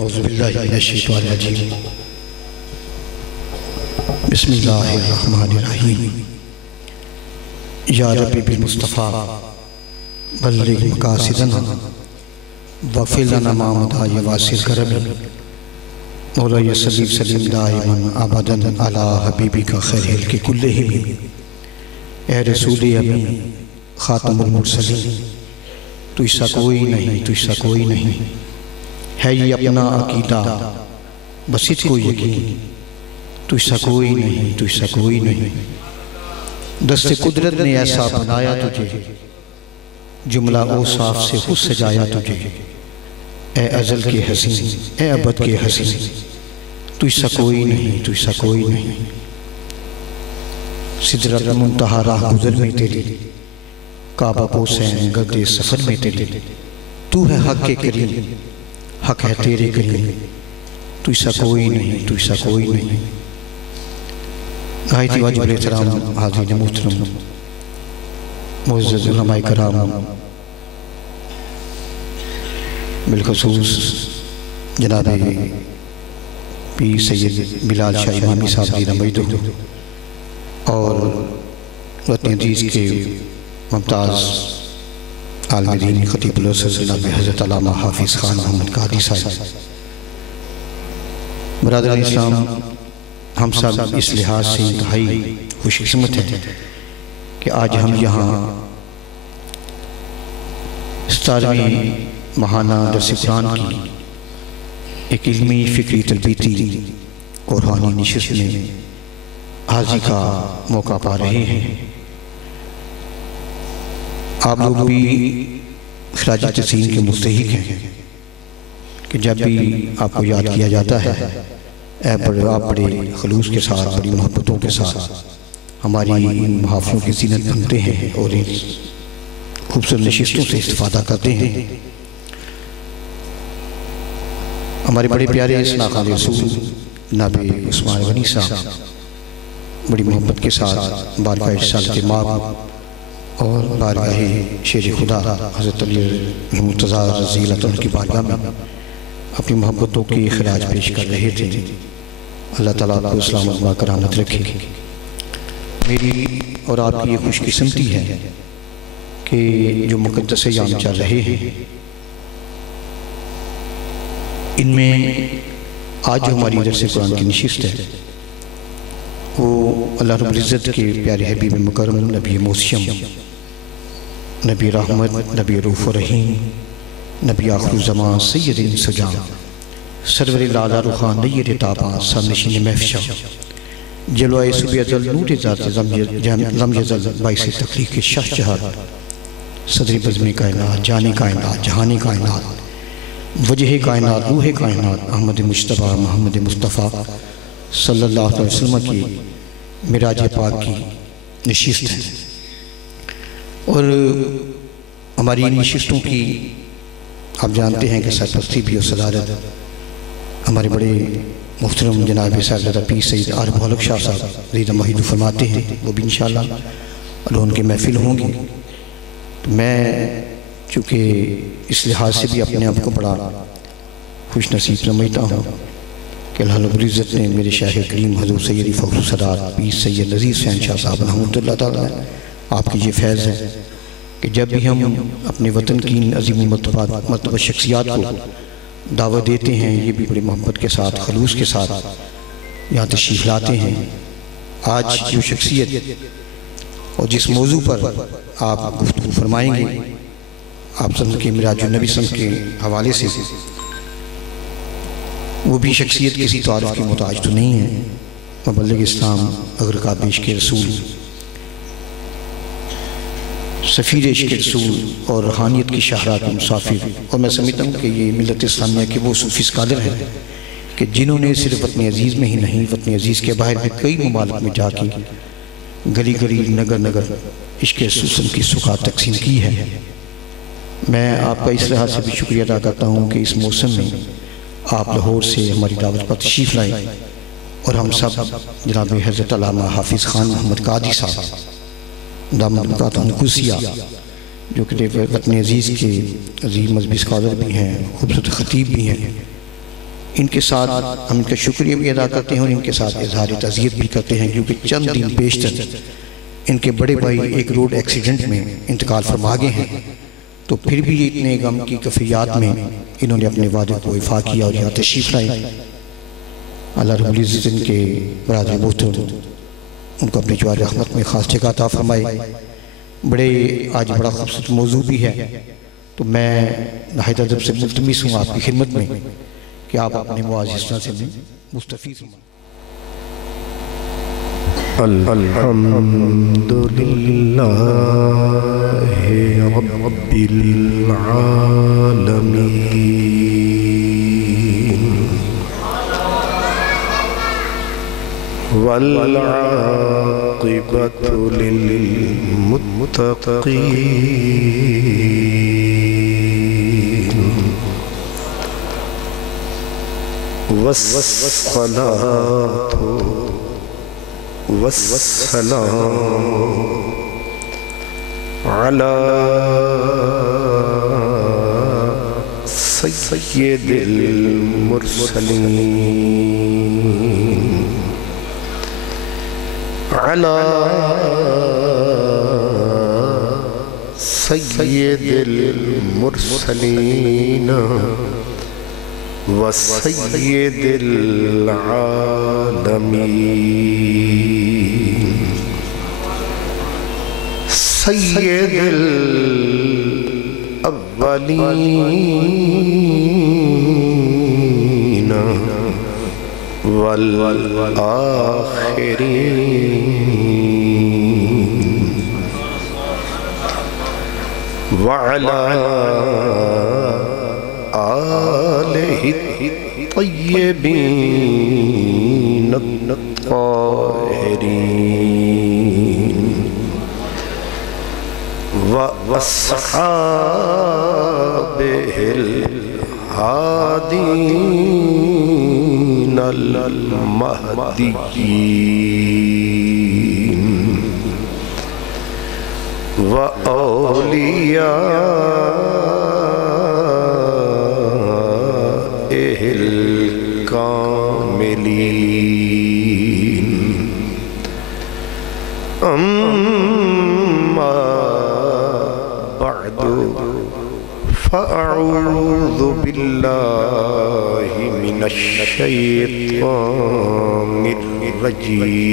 اعوذ باللہ من الشیطان الرجیم بسم اللہ الرحمن الرحیم یا ربی بالمصطفیٰ بلغ مقاصدنا واغفر لنا ما مضى یا واسع الکرم مولا صلی وسلم دائما ابدا علی حبیبک خیر الخلق کلہم اے رسول امین خاتم المرسلین تجھ سا کوئی نہیں، تجھ سا کوئی نہیں ہے یہ اپنا عقیدہ بس اس کو یقین تجھ سا کوئی نہیں، تجھ سا کوئی نہیں دست قدرت نے ایسا بنایا تجھے جملہ اوصاف سے خود سجایا تجھے اے ازل کے حسین اے ابد کے حسین تجھ سا کوئی نہیں، تجھ سا کوئی نہیں سدرۃ منتہا راہ گزر میں تیری کعبہ قوسین گرد سفر میں تیری تو ہے حق کے کریم حق ہے تیرے کریم تجھ سا کوئی نہیں، تجھ سا کوئی نہیں نہایت واجب الاحترام حاضرین محترم معزز علماء کرام بالخصوص جناب پیر سید بلال شاہ امامی صاحب دیدہ مجدہ اور وطن عزیز کے ممتاز عالم دین خطیب الاسر جناب حضرت علامہ حافظ خان محمد قادری صاحب برادران اسلام ہم سب اس لحاظ سے انتہائی خوش قسمت ہیں کہ آج ہم یہاں 17ویں ماہانہ درس قرآن کی ایک علمی فکری تربیتی اور روحانی نشست میں حاضری کا موقع پا رہے ہیں آپ لوگ بھی خراج تحسین کے مستحق ہیں کہ جب بھی آپ کو یاد کیا جاتا ہے آپ بڑے خلوص کے ساتھ بڑی محبتوں کے ساتھ ہماری ان محافلوں کی زینت بنتے ہیں اور ان خوبصورت نشستوں سے استفادہ کرتے ہیں ہمارے بڑے پیارے سناقہ رسول جناب عثمان غنی صاحب بڑی محبت کے ساتھ بارگاہ رسالت مآب اور بارگاہ شیر خدا حضرت علی المرتضیٰ رضی اللہ عنہ کی بارگاہ میں اپنی محبتوں کی خراج پیش کر رہے تھے اللہ تعالیٰ کو اسلامت و کرامت رکھے میری اور آپ کی یہ خوش قسمتی ہے کہ جو مقدس ایام چل رہے ہیں ان میں آج جو ہماری درس قرآن کی نشست ہے وہ اللہ رب العزت کے پیارے حبیب مکرم نبی موسیم نبی رحمت نبی رؤوف رحیم نبی آخر الزمان سید انسجام سرور لالا رخان نیر تاباں سرنشین محفشہ جلوہ صبح ازل نور ذات لم یزل باعث تخلیق شہ جہاد صدر بزم کائنات جانی کائنات جہانی کائنات وجہ کائنات روح کائنات احمد مجتبیٰ محمد مصطفیٰ صلی اللہ علیہ وسلم کی معراج پاک کی نشست ہے اور ہماری نشستوں کی آپ جانتے ہیں کہ سرپرستی بھی اور صدارت ہمارے بڑے محترم جناب صاحب پیر سید عارف حلق شاہ صاحب زیدہ محید فرماتے ہیں وہ بھی انشاءاللہ اور ان کے محفل ہوں گے میں چونکہ اس لحاظ سے بھی اپنے آپ کو بڑا خوش نصیب سمجھتا ہوں کہ اللہ رب العزت نے میرے شیخ کریم حضور سیدی فخر الصدات پیر سید عزیز حسین شاہ صاحب رحمۃ اللہ تعالیٰ آپ کی یہ فیض ہے کہ جب بھی ہم اپنے وطن کی عظیم مرتبہ شخصیات کو دعوت دیتے ہیں یہ بھی بڑی محبت کے ساتھ خلوص کے ساتھ یہاں تشریف لاتے ہیں آج جو شخصیت اور جس موضوع پر آپ گفتگو فرمائیں گے آپ صلی اللہ کے معراج النبی صلی اللہ کے حوالے سے وہ بھی شخصیت کسی تعارف کی محتاج تو نہیں ہے مبلغ اسلام اگر کابیش کے رسول سفیر عشق رسول اور روحانیت کی شاہراہ کے مسافر اور میں سمجھتا ہوں کہ یہ ملت اسلامیہ کے وہ صوفی اسکالر ہیں کہ جنہوں نے صرف وطن عزیز میں ہی نہیں وطن عزیز کے باہر بھی کئی ممالک میں جا کے گلی گلی نگر نگر عشق رسول کی سکھات تقسیم کی ہے میں آپ کا اس لحاظ سے بھی شکریہ ادا کرتا ہوں کہ اس موسم میں آپ لاہور سے ہماری دعوت پر تشریف لائیں اور ہم سب جناب حضرت علامہ حافظ خان محمد قادری صاحب دامت بقاتہ نقوسیہ جو کہ وطن عزیز کے عظیم مذہبی اسکالر بھی ہیں خوبصورت خطیب بھی ہیں ان کے ساتھ ہم ان کا شکریہ بھی ادا کرتے ہیں اور ان کے ساتھ اظہار تعزیت بھی کرتے ہیں، کیونکہ چند دن بیشتر ان کے بڑے بھائی ایک روڈ ایکسیڈنٹ میں انتقال فرما گئے ہیں، تو پھر بھی اتنے غم کی کفیات میں انہوں نے اپنے وعدے کو وفا کیا اور یہاں تشریف لائے۔ اللہ رب العزت ان کے برادر محترم ان کو اپنے جوار رحمت میں خاص جگہ عطا فرمائے۔ آج بڑا خوبصورت موضوع بھی ہے، تو میں نہایت ادب سے ملتمس ہوں آپ کی خدمت میں کہ آپ اپنے معاذ سے مستفیض ہوں۔ الحمدللہ رب العالمین والعاقبۃ للمتقین والصلاة والسلام على سید المرسلین على سید المرسلین وسید العالمین سید الاولین والآخرین وعلى آلہ الطیبین الطاہرین واصحابہ الہادین المہدیین وأولیائہ الکاملین اما بعد فأعوذ باللہ من الشیطان الرجیم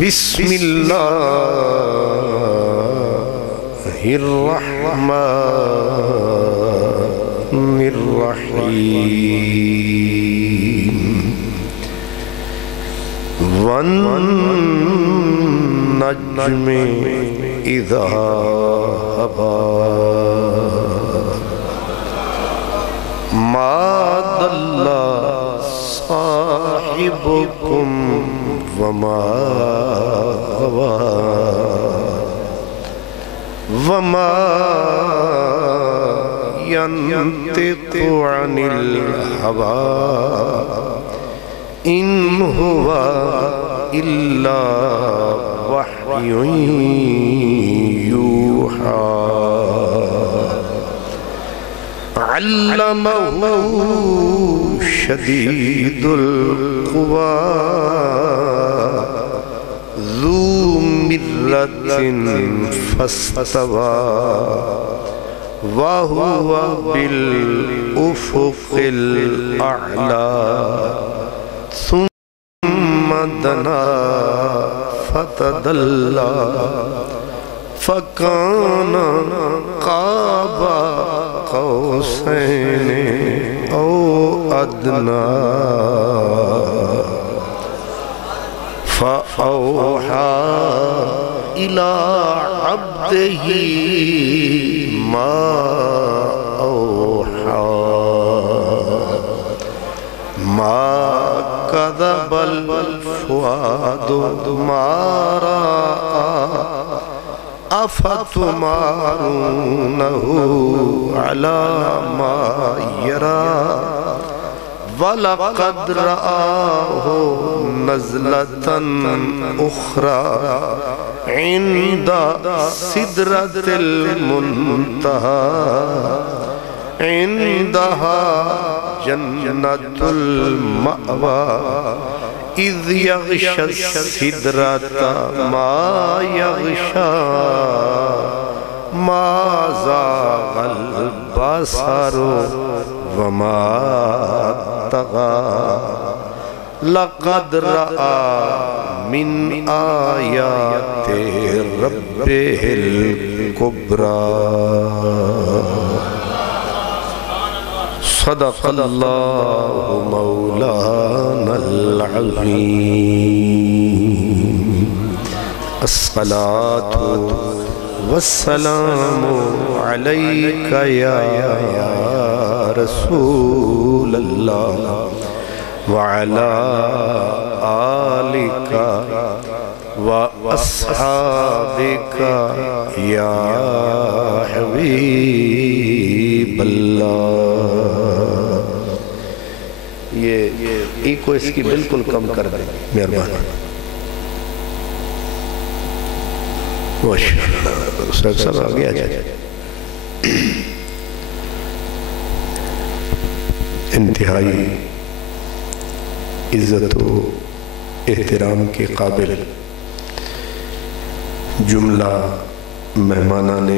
بسم اللہ الرحمن الرحیم والنجم اذا هوى ما ضل صاحبكم وما غوى وما ينطق عن الهوى إن هو إلا وحي يوحى علمه شديد القوى ذو مرة فاستوى وهو بالأفق الأعلى ثم دنا فتدلى فكان قاب قوسين أو أدنى فأوحى إلى عبده ما أوحى ما كذب الفؤاد ما رأى أفتمارونه على ما يرى وَلَقَدْ رَآهُ نَزْلَةً أُخْرَى عِنْدَ سِدْرَةِ الْمُنْتَهَى عِنْدَهَا عندها جنة المأوى إذ يغشى السدرة ما يغشى ما زاغ البصر وما طغى لقد رأى من آيات ربه الكبرى صدق اللہ مولانا العظیم الصلاة والسلام علیک یا رسول اللہ وعلا آلک واصحابک یا حبیب اللہ۔ یہ ایکو اس کی بالکل کم کر دیں مہربانی۔ ماشاءاللہ سب آگے آ جائے۔ انتہائی عزت و احترام کے قابل جملہ مہمانان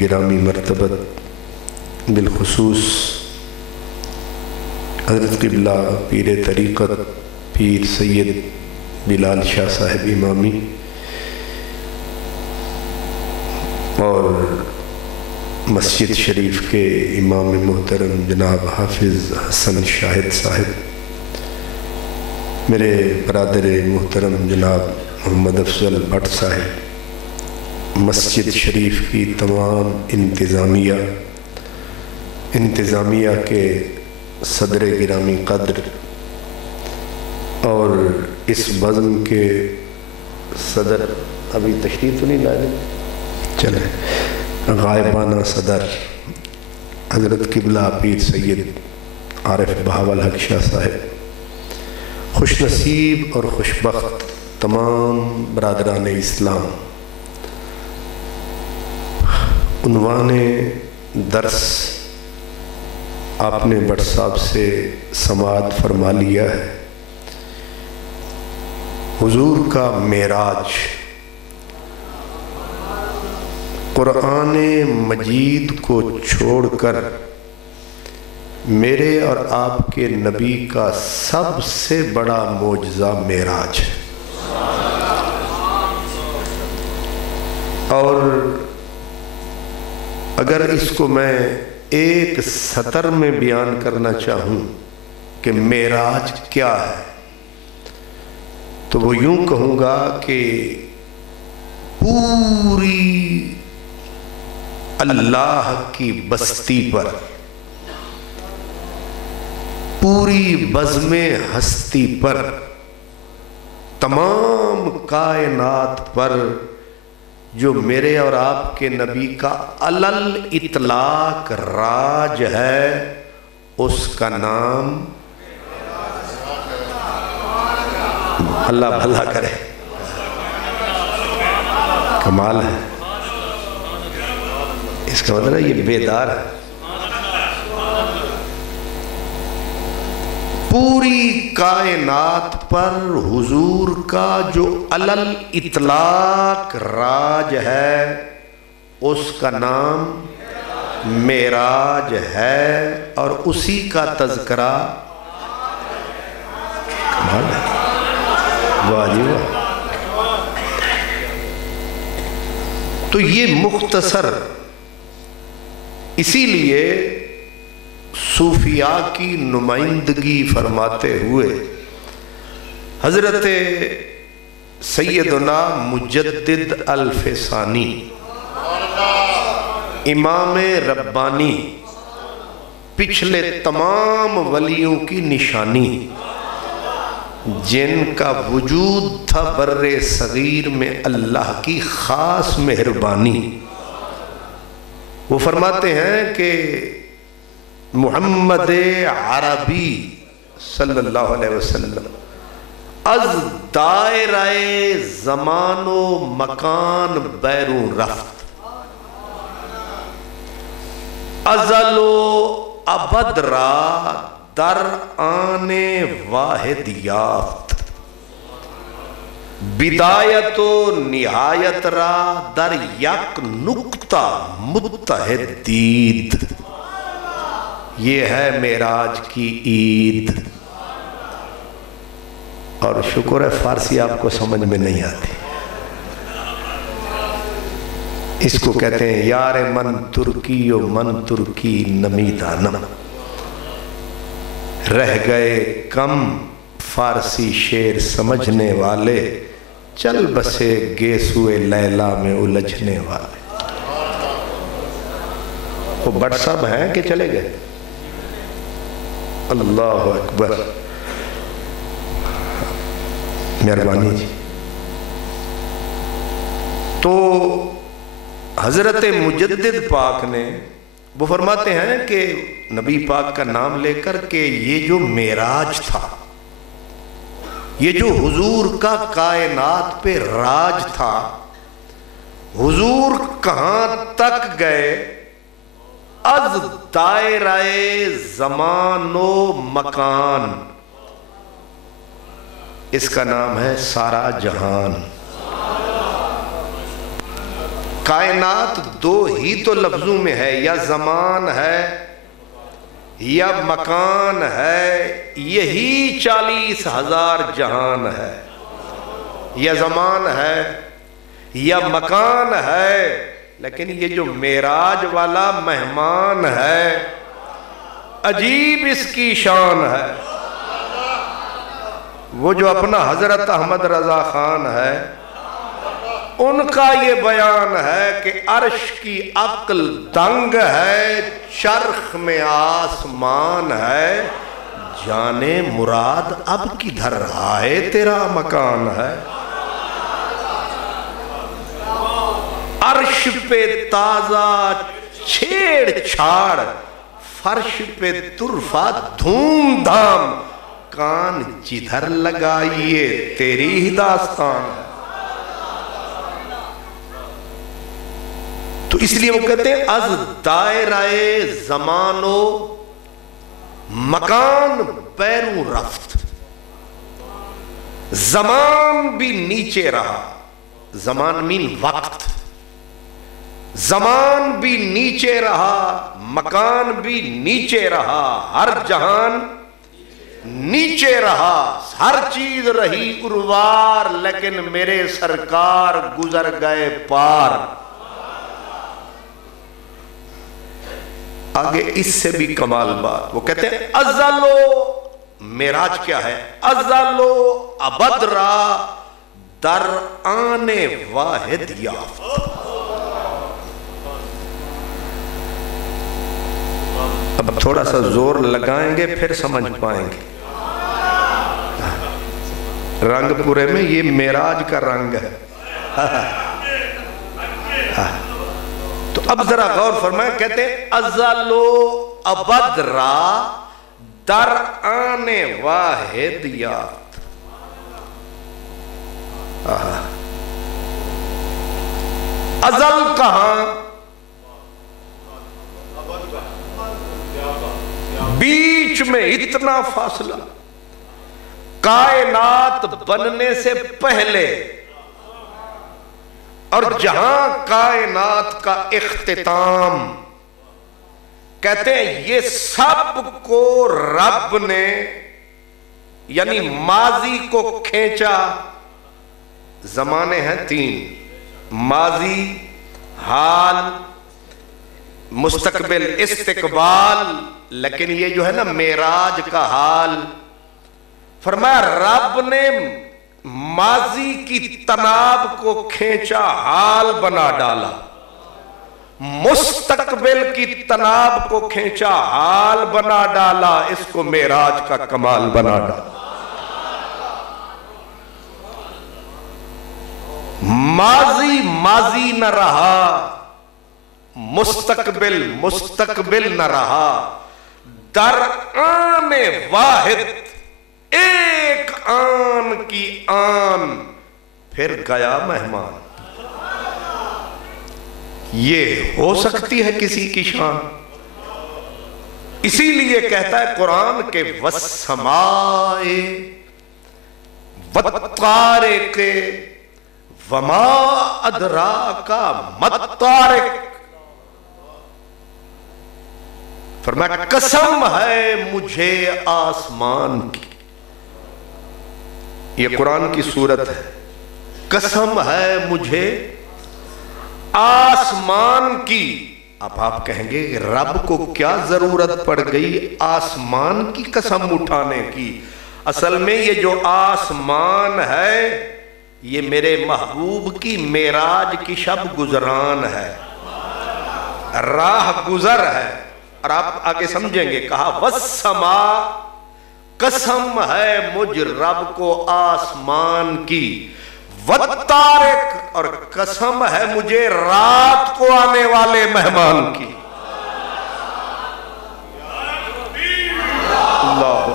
گرامی مرتبت، بالخصوص حضرت قبلہ پیر طریقت پیر سید بلال شاہ صاحب امامی اور مسجد شریف کے امام محترم جناب حافظ حسن شاہد صاحب، میرے برادر محترم جناب محمد افضل بٹ صاحب، مسجد شریف کی تمام انتظامیہ کے صدر گرامی قدر اور اس بزم کے صدر، ابھی تشریف تو نہیں لائے چلے، غائبانہ صدر حضرت قبلہ پیر سید عارف بہاول حق شاہ صاحب، خوش نصیب اور خوشبخت تمام برادران اسلام، عنوان درس آپ نے بٹ صاحب سے سماعت فرما لیا ہے، حضور کا معراج۔ قرآن مجید کو چھوڑ کر میرے اور آپ کے نبی کا سب سے بڑا معجزہ معراج، اور اگر اس کو میں ایک سطر میں بیان کرنا چاہوں کہ معراج کیا ہے تو وہ یوں کہوں گا کہ پوری اللہ کی بستی پر، پوری بزم ہستی پر، تمام کائنات پر جو میرے اور آپ کے نبی کا علل اطلاق راج ہے، اس کا نام اللہ بھلا کرے، کمال ہے۔ اس کا مطلب یہ بیدار ہے۔ پوری کائنات پر حضور کا جو علل اطلاق راج ہے، اس کا نام معراج ہے، اور اسی کا تذکرہ واہ جی واہ۔ تو یہ مختصر، اسی لیے صوفیاء کی نمائندگی فرماتے ہوئے حضرت سیدنا مجدد الفسانی، امام ربانی، پچھلے تمام ولیوں کی نشانی، جن کا وجود تھا بر صغیر میں اللہ کی خاص مہربانی، وہ فرماتے ہیں کہ محمد عربی صلی اللہ علیہ وسلم از دائرہ زمان و مکان بیرون رفت، ازل و ابد را در آنے واحد یافت، بدایت و نہایت را در یک نقطہ متحد دید۔ یہ ہے معراج کی عید۔ اور شکر ہے فارسی آپ کو سمجھ میں نہیں آتی، اس کو کہتے ہیں یار من ترکی و من ترکی نمیدانم، رہ گئے کم فارسی شعر سمجھنے والے، چل بسے گیسوئے لیلا میں الجھنے والے۔ وہ بٹ صاحب ہیں کہ چلے گئے؟ اللہ اکبر، مہربانی جی۔ تو حضرت مجدد پاک نے وہ فرماتے ہیں کہ نبی پاک کا نام لے کر کہ یہ جو معراج تھا، یہ جو حضور کا کائنات پہ راج تھا، حضور کہاں تک گئے؟ از دائرہ زمان و مکان، اس کا نام ہے سارا جہان۔ کائنات دو ہی تو لفظوں میں ہے، یا زمان ہے یا مکان ہے، یہی 40,000 جہان ہے، یا زمان ہے یا مکان ہے۔ لیکن یہ جو معراج والا مہمان ہے، عجیب اس کی شان ہے۔ وہ جو اپنا حضرت احمد رضا خان ہے، ان کا یہ بیان ہے کہ عرش کی عقل دنگ ہے، چرخ میں آسمان ہے، جانے مراد اب کدھر آئے تیرا مکان ہے۔ عرش پہ تازہ چھیڑ چھاڑ، فرش پہ طرفہ دھوم دھام، کان جدھر لگائیے تیری ہی داستان ہے۔ تو اس لیے وہ کہتے ہیں از دائرہ زمان و مکان پیروں رفت، زمان بھی نیچے رہا، زمان مین وقت، زمان بھی نیچے رہا، مکان بھی نیچے رہا، ہر جہان نیچے رہا، ہر چیز رہی اروار، لیکن میرے سرکار گزر گئے پار۔ آگے اس سے بھی کمال بات، وہ کہتے ہیں ازلو، معراج کیا ہے؟ ازلو ابد را در آنے واحد یافت۔ اب تھوڑا سا زور لگائیں گے پھر سمجھ پائیں گے۔ رنگ پورے میں یہ معراج کا رنگ ہے۔ تو اب ذرا غور فرمائیں، کہتے ہیں ازلو ابد را در آنے واحد یافت۔ ازل کہاں؟ بیچ میں اتنا فاصلہ، کائنات بننے سے پہلے، اور جہاں کائنات کا اختتام، کہتے ہیں یہ سب کو رب نے یعنی ماضی کو کھینچا۔ زمانے ہیں 3، ماضی، حال، مستقبل، استقبال، لیکن یہ جو ہے نا معراج کا حال، فرمایا رب نے ماضی کی تناب کو کھینچا، حال بنا ڈالا، مستقبل کی تناب کو کھینچا، حال بنا ڈالا، اس کو معراج کا کمال بنا ڈالا۔ ماضی ماضی نہ رہا، مستقبل مستقبل نہ رہا، در آن واحد، ایک آن کی آن، پھر گیا مہمان۔ یہ ہو سکتی ہے کسی کی شان؟ اسی لیے کہتا ہے قرآن کے والسمائے والطارق وما ادراک مالطارق، فرمایا قسم ہے مجھے آسمان کی، یہ قرآن کی سورت ہے، قسم ہے مجھے آسمان کی۔ اب آپ کہیں گے رب کو کیا ضرورت پڑ گئی آسمان کی قسم اٹھانے کی؟ اصل میں یہ جو آسمان ہے یہ میرے محبوب کی معراج کی شب گزران ہے، راہ گزر ہے۔ اور آپ آگے سمجھیں گے، کہا والسماء، قسم ہے مجھ رب کو آسمان کی، والطارق، اور قسم ہے مجھے رات کو آنے والے مہمان کی۔ اللہ،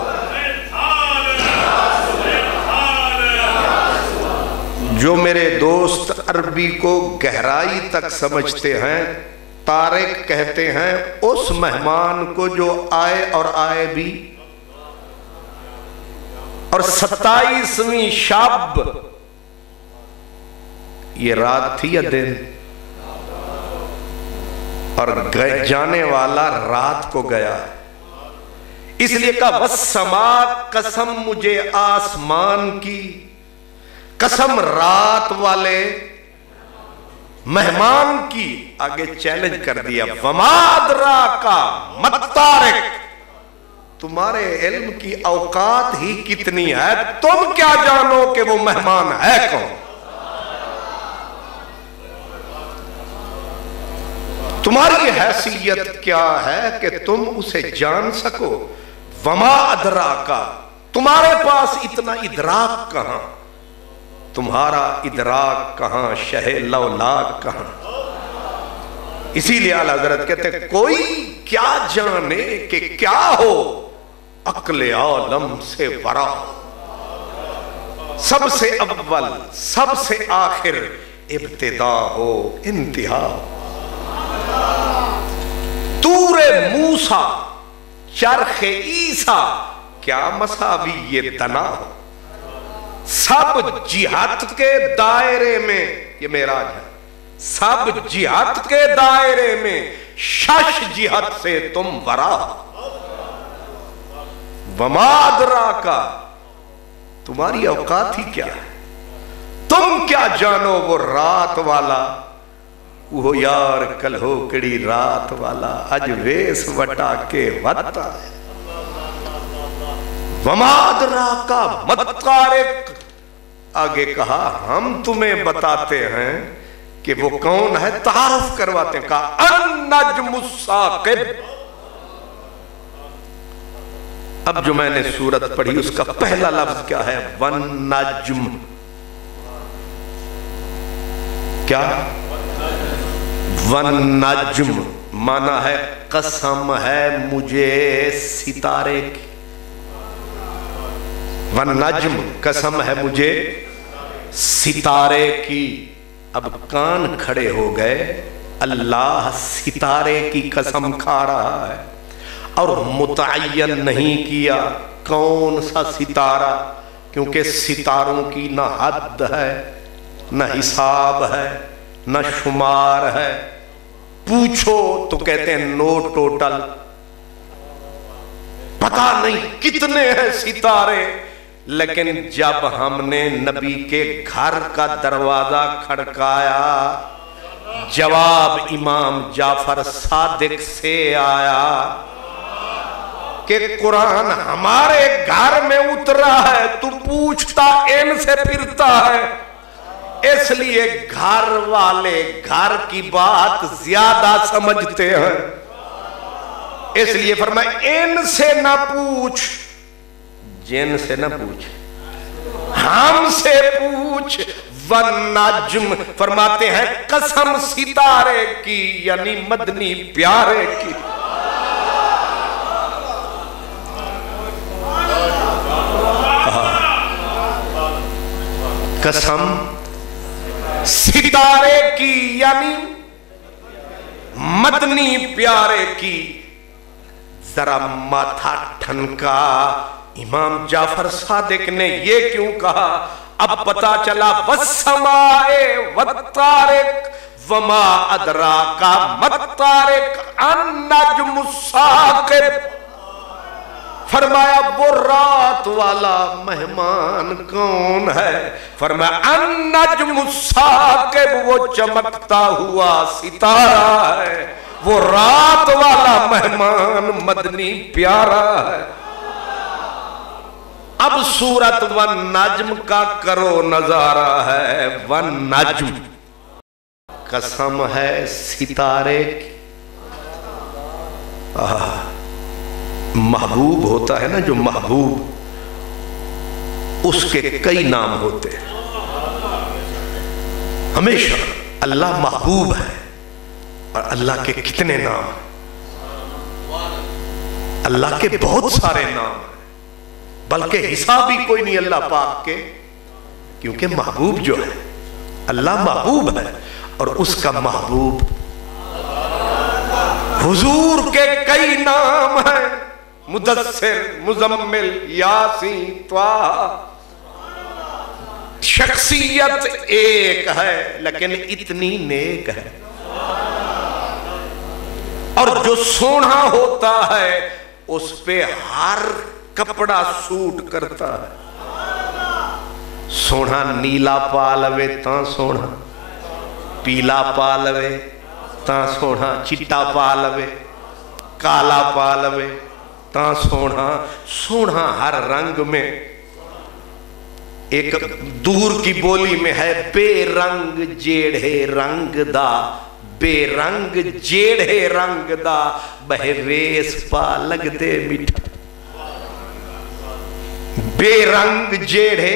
جو میرے دوست عربی کو گہرائی تک سمجھتے ہیں، طارق کہتے ہیں اس مہمان کو جو آئے اور آئے بھی۔ اور 27ویں شب یہ رات تھی یا دن؟ اور جانے والا رات کو گیا، اس لیے کہا والسماء، قسم مجھے آسمان کی، قسم رات والے مہمان کی۔ آگے چیلنج کر دیا، وما ادراک مالطارق، تمہارے علم کی اوقات ہی کتنی ہے، تم کیا جانو کہ وہ مہمان ہے کون؟ تمہاری حیثیت کیا ہے کہ تم اسے جان سکو؟ وما ادراک، تمہارے پاس اتنا ادراک کہاں، تمہارا ادراک کہاں، شہ لولاک کہاں؟ اسی لیے اعلیٰ حضرت کہتے ہیں کوئی کیا جانے کہ کیا ہو، عقل عالم سے ورا، سب سے اول سب سے آخر، ابتدا ہو انتہا۔ طور موسیٰ چرخ عیسیٰ کیا مساوی یہ دنا ہو، سب جہت کے دائرے میں، یہ معراج ہے، سب جہت کے دائرے میں، شش جہت سے تم ورا ہو۔ وما ادراک، تمہاری اوقات ہی کیا ہے، تم کیا جانو وہ رات والا، وہ یار کل ہو کڑی رات والا، اج ویس وٹا کے وطا ہے۔ وما ادراک مالطارق، آگے کہا ہم تمہیں بتاتے ہیں کہ وہ کون ہے، تعارف کرواتے ہیں، کہا النجم الثاقب۔ اب جو میں نے سورت پڑھی اس کا پہلا لفظ کیا ہے؟ والنجم، کیا؟ والنجم مانا ہے قسم ہے مجھے ستارے کی، والنجم قسم ہے مجھے ستارے کی۔ اب کان کھڑے ہو گئے، اللہ ستارے کی قسم کھا رہا ہے اور متعین نہیں کیا کون سا ستارہ، کیونکہ ستاروں کی نہ حد ہے، نہ حساب ہے، نہ شمار ہے۔ پوچھو تو کہتے ہیں نو ٹوٹل، پتہ نہیں کتنے ہیں ستارے۔ لیکن جب ہم نے نبی کے گھر کا دروازہ کھڑکایا، جواب امام جعفر صادق سے آیا کہ قرآن ہمارے گھر میں اترا ہے، تو پوچھتا ان سے پھرتا ہے۔ اس لیے گھر والے گھر کی بات زیادہ سمجھتے ہیں، اس لیے فرمایا ان سے نہ پوچھ، جن سے نہ پوچھ، ہم سے پوچھ۔ والنجم فرماتے ہیں قسم ستارے کی، یعنی مدنی پیارے کی۔ قسم ستارے کی یعنی مدنی پیارے کی۔ ذرا ماتھا ٹھنکا. امام جعفر صادق نے یہ کیوں کہا؟ اب پتا چلا والسماء والطارق وما ادراک ما الطارق النجم الثاقب. فرمایا وہ رات والا مہمان کون ہے؟ فرمایا النجم الثاقب، وہ چمکتا ہوا ستارہ ہے. وہ رات والا مہمان مدنی پیارا ہے. اب سورت والنجم کا کرو نظارہ ہے. والنجم قسم ہے ستارے کی. محبوب ہوتا ہے نا جو محبوب، اس کے کئی نام ہوتے ہیں. ہمیشہ اللہ محبوب ہے اور اللہ کے کتنے نام ہیں؟ اللہ کے بہت سارے نام ہیں، بلکہ حساب ہی کوئی نہیں اللہ پاک کے، کیونکہ محبوب جو ہے اللہ محبوب ہے اور اس کا محبوب. حضور کے کئی نام ہیں، مدثر، مزمل، یاسین، طٰہٰ. شخصیت ایک ہے لیکن اتنی نیک ہے. اور جو سونا ہوتا ہے اس پہ ہر کپڑا سوٹ کرتا ہے. سونا نیلا پا لوے تاں سونا، پیلا پا لوے تاں سونا، چٹا پا لوے، کالا پا لوے تاں سونا. سونا ہر رنگ میں. ایک دور کی بولی میں ہے بے رنگ جیڑھے رنگ دا، بے رنگ جیڑھے رنگ دا بہے ویس پا لگ دے میٹھا. بے رنگ جیڑھے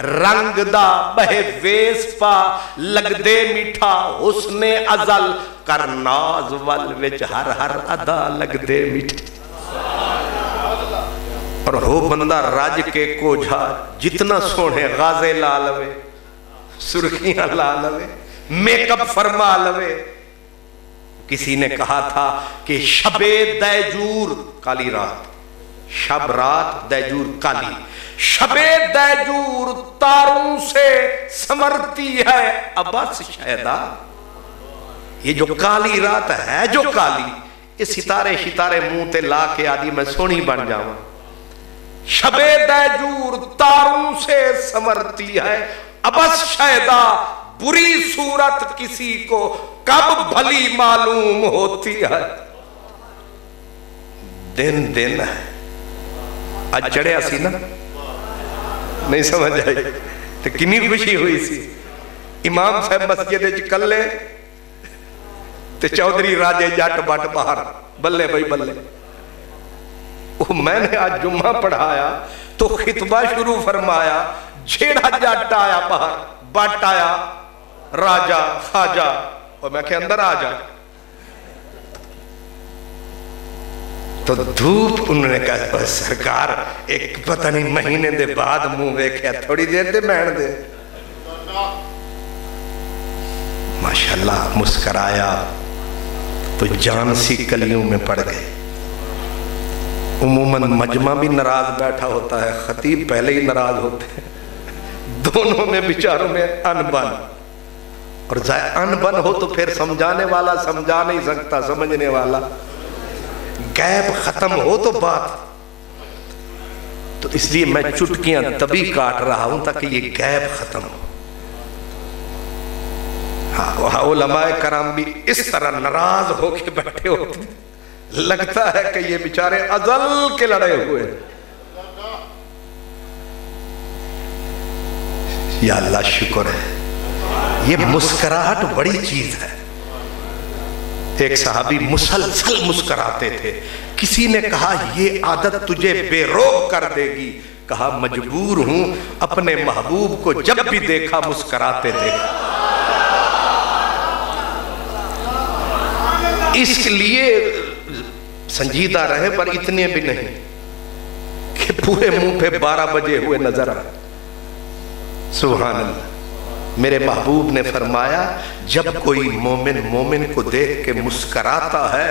رنگ دا بہے ویس پا لگ دے میٹھا. حسن ازل کر ناز ول وچ ہر ہر ادا لگ دے میٹھا. اور ہو بندہ راج کے کوجھا، جتنا سونے غازے لا لوے، سرخیاں لا لوے، میک اپ فرما لوے. کسی نے کہا تھا کہ شب دیجور کالی رات، شب رات دیجور کالی، شب دیجور تاروں سے سمرتی ہے ابس شیدا. یہ جو کالی رات ہے جو کالی، یہ ستارے شتارے منہ تے لا کے آدھی میں سونی بن جاؤں. شب دیجور تاروں سے سمرتی ہے ابس شیدا. بری صورت کسی کو کب بھلی معلوم ہوتی ہے. دن دن ہے. آج چڑھیا سی نا، نہیں سمجھ آئی تو کنی خوشی ہوئی سی. امام صاحب مسجد چکلے تے چودھری راجے جٹ بٹ باہر، بلے بھائی بلے. میں نے آج جمعہ پڑھایا تو خطبہ شروع فرمایا، جھیڑا جٹ آیا باہر، بٹ آیا، راجہ خواجہ، اور میں کہ اندر آ جا. تو دھوپ انہوں نے کہا سرکار ایک پتہ نہیں مہینے دے بعد منہ ویکھیا، تھوڑی دیر دے بین دے. ماشاءاللہ مسکرایا تو جان سی کلیوں میں پڑ گئے. عموماً مجمع بھی ناراض بیٹھا ہوتا ہے، خطیب پہلے ہی ناراض ہوتے ہیں. دونوں میں بیچاروں میں انبن، اور انبن ہو تو پھر سمجھانے والا سمجھا نہیں سکتا، سمجھنے والا. غیب ختم ہو تو بات. تو اس لیے میں چٹکیاں تبھی کاٹ رہا ہوں تاکہ یہ غیب ختم ہو. علماء کرام بھی اس طرح ناراض ہو کے بیٹھے ہوتے ہیں، لگتا ہے کہ یہ بیچارے ازل کے لڑے ہوئے. یا اللہ شکر ہے، یہ مسکراہٹ بڑی چیز ہے. ایک صحابی مسلسل مسکراتے تھے. کسی نے کہا یہ عادت تجھے بے روب کر دے گی. کہا مجبور ہوں، اپنے محبوب کو جب بھی دیکھا مسکراتے دیکھا. اس لیے سنجیدہ رہے، پر اتنے بھی نہیں کہ پورے منہ پہ 12 بجے ہوئے نظر آئے. سبحان اللہ. میرے محبوب نے فرمایا جب کوئی مومن مومن کو دیکھ کے مسکراتا ہے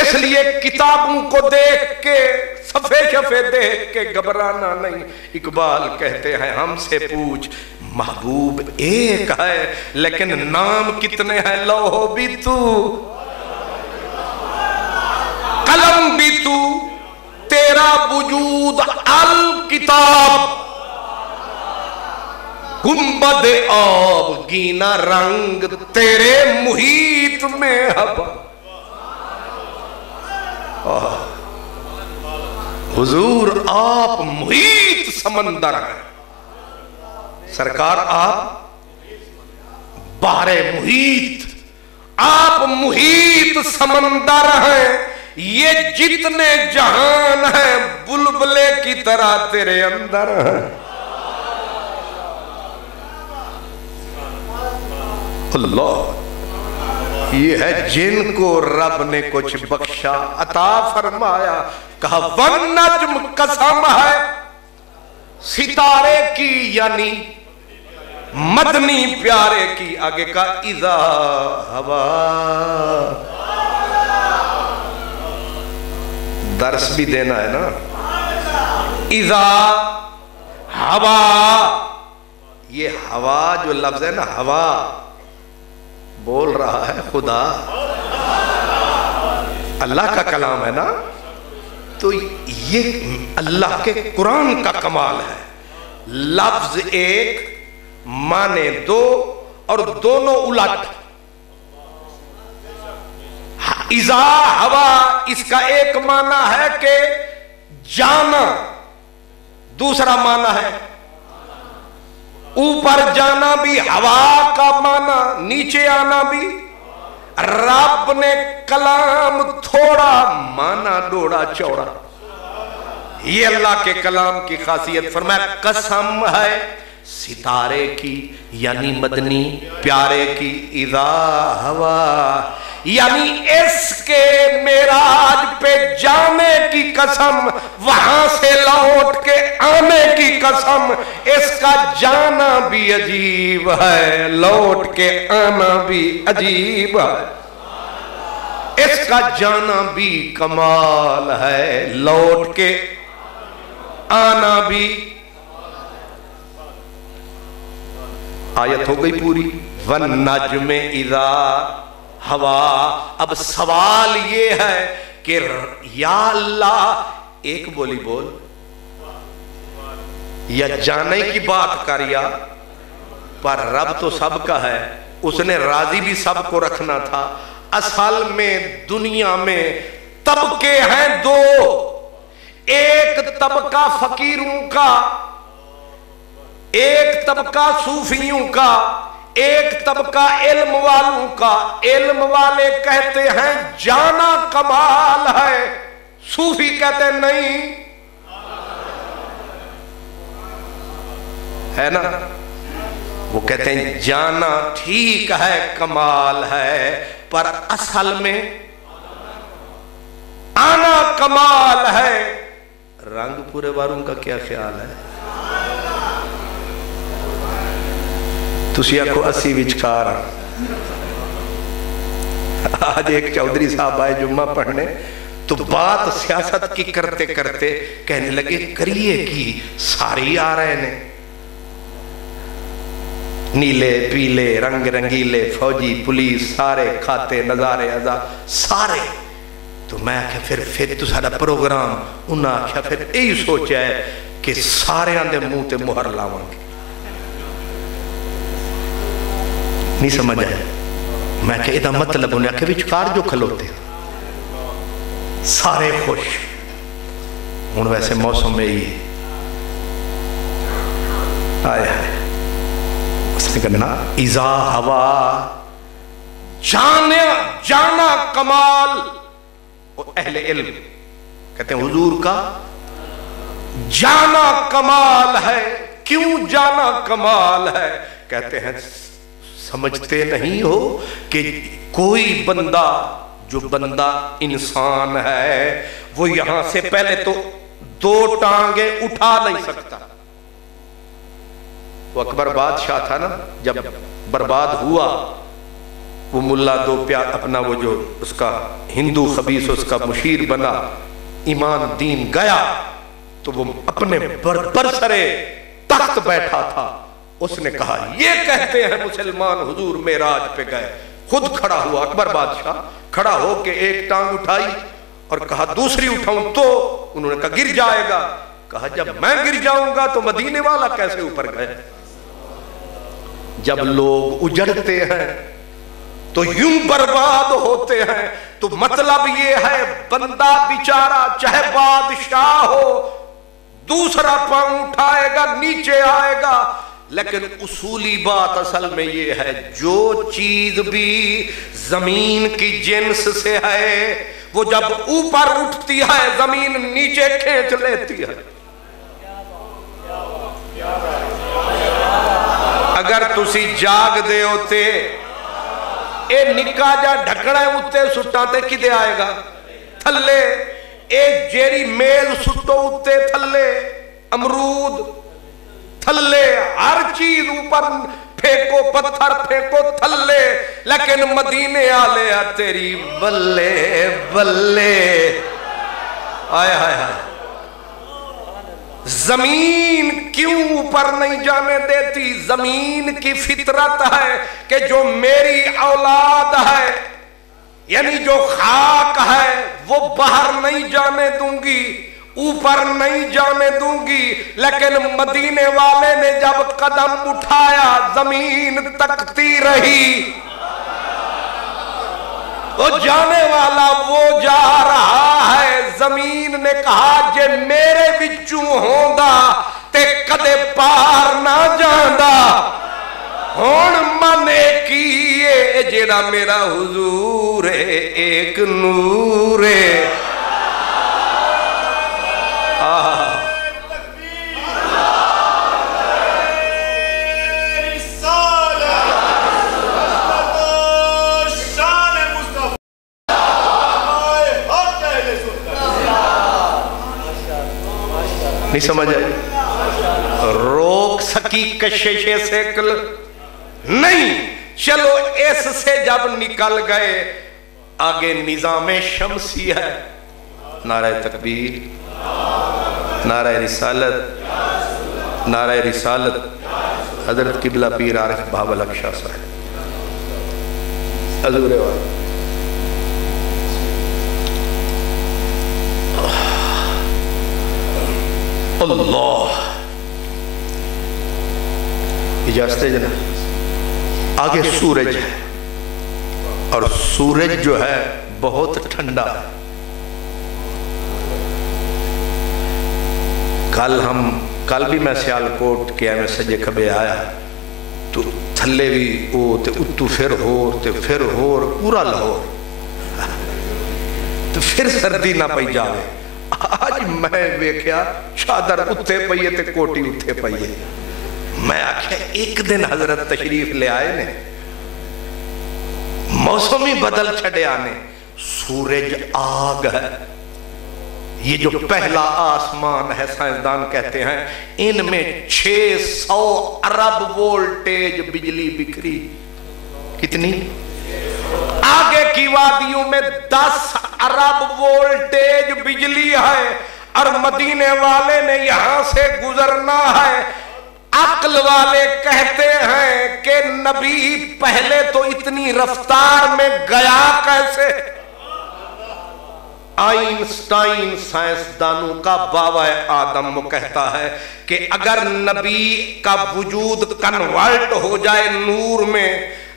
اس لیے کتابوں کو دیکھ کے صفحے شفے دیکھ کے گھبرانا نہیں. اقبال کہتے ہیں ہم سے پوچھ محبوب ایک ہے لیکن نام کتنے ہیں, لوح بھی تو قلم بھی تو تیرا وجود الکتاب گنبد آب گینا رنگ تیرے محیط میں ہوا. حضور آپ محیط سمندر ہیں, سرکار آپ بحر محیط, آپ محیط سمندر ہیں. یہ جتنے جہان ہیں بلبلے کی طرح تیرے اندر ہیں. اللہ, یہ ہے جن کو رب نے کچھ بخشا عطا فرمایا. کہا والنجم قسم ہے ستارے کی یعنی مدنی پیارے کی. آگے کا اذا ہوا, درس بھی دینا ہے نا. اذا ہوا, یہ ہوا جو لفظ ہے نا, ہوا بول رہا ہے خدا, اللہ کا کلام ہے نا. تو یہ اللہ کے قرآن کا کمال ہے. لفظ ایک معنی دو اور دونوں الٹ. اذا ہوا اس کا ایک معنی ہے کہ جانا, دوسرا معنی ہے اوپر جانا بھی ہوا کا معنی, نیچے آنا بھی. رب نے کلام تھوڑا مانا ڈوڑا چوڑا. یہ اللہ کے کلام کی خاصیت. فرمایا قسم ہے ستارے کی یعنی مدنی پیارے کی. اذا ہوا یعنی اس کے معراج پہ جانے کی قسم, وہاں سے لوٹ کے آنے کی قسم. اس کا جانا بھی عجیب ہے, لوٹ کے آنا بھی عجیب ہے. اس کا جانا بھی کمال ہے, لوٹ کے آنا بھی. آیت ہو گئی پوری. والنجم اذا ہوا. اب سوال یہ ہے کہ یا اللہ ایک بولی بول, یا جانے کی بات کر, یا پر رب تو سب کا ہے, اس نے راضی بھی سب کو رکھنا تھا. اصل میں دنیا میں طبقے ہیں دو, ایک طبقہ فقیروں کا, ایک طبقہ صوفیوں کا, ایک طبقہ علم والوں کا. علم والے کہتے ہیں جانا کمال ہے, صوفی کہتے ہیں نہیں ہے نا. وہ کہتے ہیں جانا ٹھیک ہے کمال ہے, پر اصل میں آنا کمال ہے. رنگ پورے والوں کا کیا خیال ہے؟ تسی آکھو اسی وچکار. آج ایک چودھری صاحب آئے جمعہ پڑھنے, تو بات سیاست کی کرتے کرتے کہنے لگے کریے کی ساری آ رہے ہیں, نیلے پیلے رنگ رنگیلے, فوجی پولیس سارے, کھاتے نظارے ازا سارے. تو میں آکھا پھر تو سارا پروگرام. انہاں آکھا پھر یہی سوچا ہے کہ سارے آندے منہ تے مہر لاواں گے. نہیں سمجھ آئے. میں کہ ادھا مطلب انہیں کہ وچکار جو کھلوتے سارے خوش. ان ویسے موسم میں ہی آئے ہیں. اس نے کہنا اذا ہوا جانا کمال. اہل علم کہتے ہیں حضور کا جانا کمال ہے. کیوں جانا کمال ہے؟ کہتے ہیں سمجھتے نہیں ہو کہ کوئی بندہ جو بندہ انسان ہے وہ یہاں سے پہلے تو دو ٹانگیں اٹھا نہیں سکتا. وہ اکبر بادشاہ تھا نا, جب برباد ہوا وہ ملا دو پیار اپنا وہ جو اس کا ہندو خبیث اس کا مشیر بنا، ایمان دین گیا تو وہ اپنے برسرے تخت بیٹھا تھا، اس نے کہا یہ کہتے ہیں مسلمان حضور معراج پہ گئے، خود کھڑا ہوا اکبر بادشاہ، کھڑا ہو کے ایک ٹانگ اٹھائی اور کہا دوسری اٹھاؤں تو؟ انہوں نے کہا گر جائے گا، کہا جب میں گر جاؤں گا تو مدینے والا کیسے اوپر گئے؟ جب لوگ اجڑتے ہیں تو یوں برباد ہوتے ہیں، تو مطلب یہ ہے بندہ بیچارہ چاہے بادشاہ ہو دوسرا پاؤں اٹھائے گا نیچے آئے گا، لیکن اصولی بات اصل میں یہ ہے جو چیز بھی زمین کی جنس سے ہے وہ جب اوپر اٹھتی ہے زمین نیچے کھینچ لیتی ہے۔ اگر تسی جاگ دے ہوتے اے نکا جا ڈھکڑا اتے سٹاتے کدے آئے گا تھلے، اے جیری میل سٹو اتے تھلے، امرود تھلے، ہر چیز اوپر پھینکو، پتھر پھینکو تھلے، لیکن مدینے آلے تیری بلے بلے، آئے آئے آئے زمین کیوں اوپر نہیں جانے دیتی؟ زمین کی فطرت ہے کہ جو میری اولاد ہے یعنی جو خاک ہے وہ باہر نہیں جانے دوں گی، اوپر نہیں جانے دوں گی، لیکن مدینے والے نے جب قدم اٹھایا زمین تکتی رہی، وہ جانے والا وہ جا رہا ہے، زمین نے کہا جے میرے وچوں ہوندا تے کدے پار نہ جاندا، ہون منے کیے جیڑا میرا حضور ہے ایک نور ہے۔ نہیں سمجھ آئی؟ روک سکی کشش سیکل نہیں، چلو اس سے جب نکل گئے آگے نظام شمسی ہے، نعرہ تکبیر، نعرہ رسالت، نعرہ رسالت، حضرت قبلہ پیر عارف بہاول حق شاہ صاحب حضور والا اللہ اجازت ہے جناب۔ آگے سورج ہے اور سورج جو ہے بہت ٹھنڈا ہے۔ کل بھی میں سیالکوٹ کے میں سجے کھبے آیا تو تھلے بھی او تے اتو پھر ہور تے پھر ہور پورا لاہور تو پھر سردی نہ پئی جاوے۔ آج میں ویکھیا چادر اتے پئیے تے کوٹی اتے پئیے، میں آکھیا ایک دن حضرت تشریف لے آئے نے، موسمی بدل چھڑے آنے، سورج آگ ہے، یہ جو پہلا آسمان ہے سائنسدان کہتے ہیں ان میں 600 ارب وولٹیج بجلی بکھری، کتنی؟ آگے کی وادیوں میں 10 ارب وولٹیج بجلی ہے، اور مدینے والے نے یہاں سے گزرنا ہے۔ عقل والے کہتے ہیں کہ نبی پہلے تو اتنی رفتار میں گیا کیسے؟ آئنسٹائن سائنسدانوں کا باوہ آدم وہ کہتا ہے کہ اگر نبی کا وجود کنورٹ ہو جائے نور میں،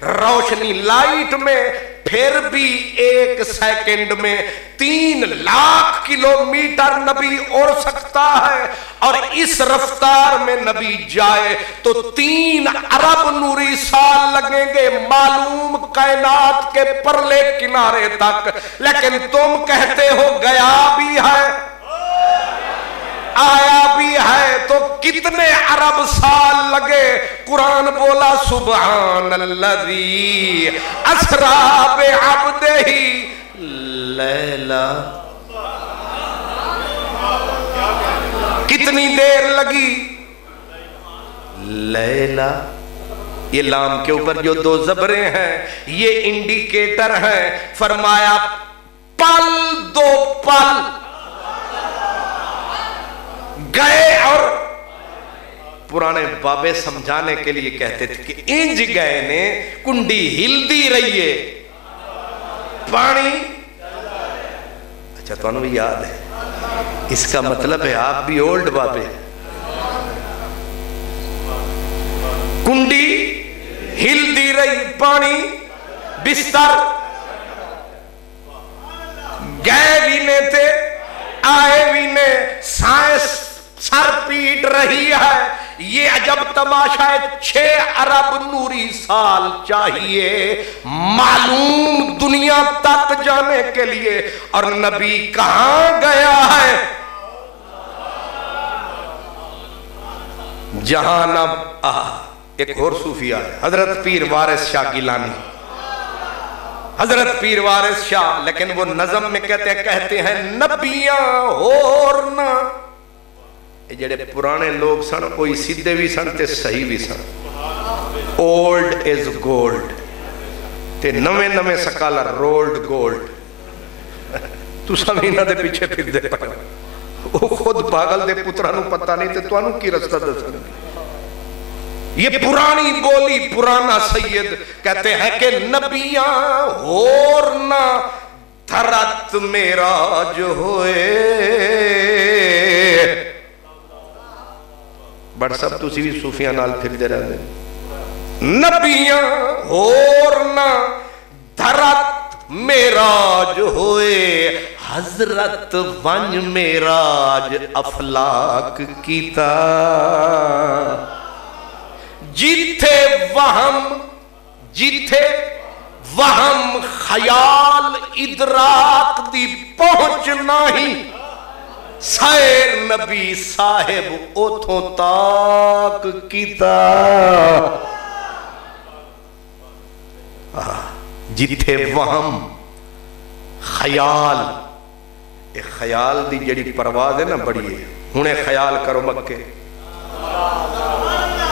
روشنی لائٹ میں، پھر بھی 1 سیکنڈ میں 3 لاکھ کلومیٹر نبی اڑ سکتا ہے، اور اس رفتار میں نبی جائے تو 3 ارب نوری سال لگیں گے معلوم کائنات کے پرلے کنارے تک، لیکن تم کہتے ہو گیا بھی ہے آیا بھی ہے، تو کتنے ارب سال لگے؟ قرآن بولا سبحان الذی اسریٰ بعبدہ لیلا، کتنی دیر لگی؟ لیلا یہ لام کے اوپر جو دو زبریں ہیں یہ انڈیکیٹر ہیں. فرمایا پل دو پل گئے. اور پرانے بابے سمجھانے کے لیے کہتے تھے کہ انج گئے نے کنڈی ہل دی رہی ہے پانی. اچھا تو انہوں یاد ہے, اس کا مطلب ہے آپ بھی اولڈ بابے. کنڈی ہل دی رہی پانی بستر گئے بھی نے تھے آئے بھی نے. سائنس سر پیٹ رہی ہے. یہ عجب تماشا ہے. 6 ارب نوری سال چاہیے معلوم دنیا تک جانے کے لیے, اور نبی کہاں گیا ہے جہاں نہ. ایک اور صوفی آئے حضرت پیر وارث شاہ گیلانی, حضرت پیر وارث شاہ, لیکن وہ نظم میں کہتے ہیں نبیاں اور نہ. یہ جڑے پرانے لوگ سن کوئی سیدھے بھی سن تے صحیح بھی سن. اولڈ از گولڈ تے نویں نویں سکالر رولڈ گولڈ. تو سمینہ دے پیچھے پھر دے پکا, وہ خود پاگل دے پترانوں پتہ نہیں تے تو انہوں کی رستہ دسن. یہ پرانی بولی پرانا سید کہتے ہیں کہ نبیاں اور نہ دھرت معراج ہوئے. بڑ سب تو بھی صوفیاں نال پھر دے رہے. نبیاں اور نہ دھرت معراج ہوئے, حضرت ونج معراج افلاک کیتا. جیتھے وہم خیال ادراک دی پہنچنا ہی, سیر نبی صاحب اتھوں تاک کیتا. جیتھے وہم خیال, ایک خیال دی جڑی پرواز ہے نا بڑی ہے. ہنے خیال کرو مکے,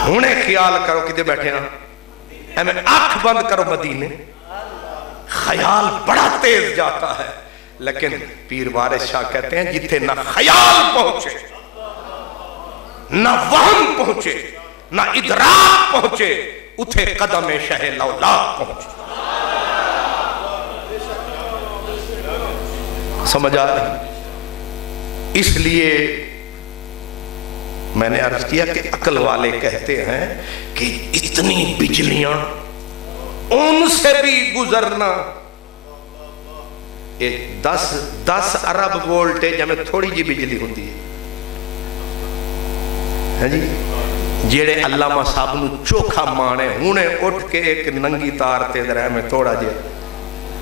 ہنے خیال کرو کدے بیٹھے ہیں, ایمیں آنکھ بند کرو مدینے. خیال بڑا تیز جاتا ہے, لیکن پیر وارث شاہ کہتے ہیں جتھے نہ خیال پہنچے, نہ وہم پہنچے, نہ ادراک پہنچے, اتھے قدم شہ لولاک پہنچے. سمجھ آ رہی؟ اس لیے میں نے عرض کیا کہ عقل والے کہتے ہیں کہ اتنی بجلیاں ان سے بھی گزرنا. 10 ارب وولٹیج ہمیں تھوڑی جی بجلی ہوتی ہے جی. جیڑے علامہ صاحب نو چوکھا مانے ہونے اٹھ کے ایک ننگی تار تے درہ میں تھوڑا جی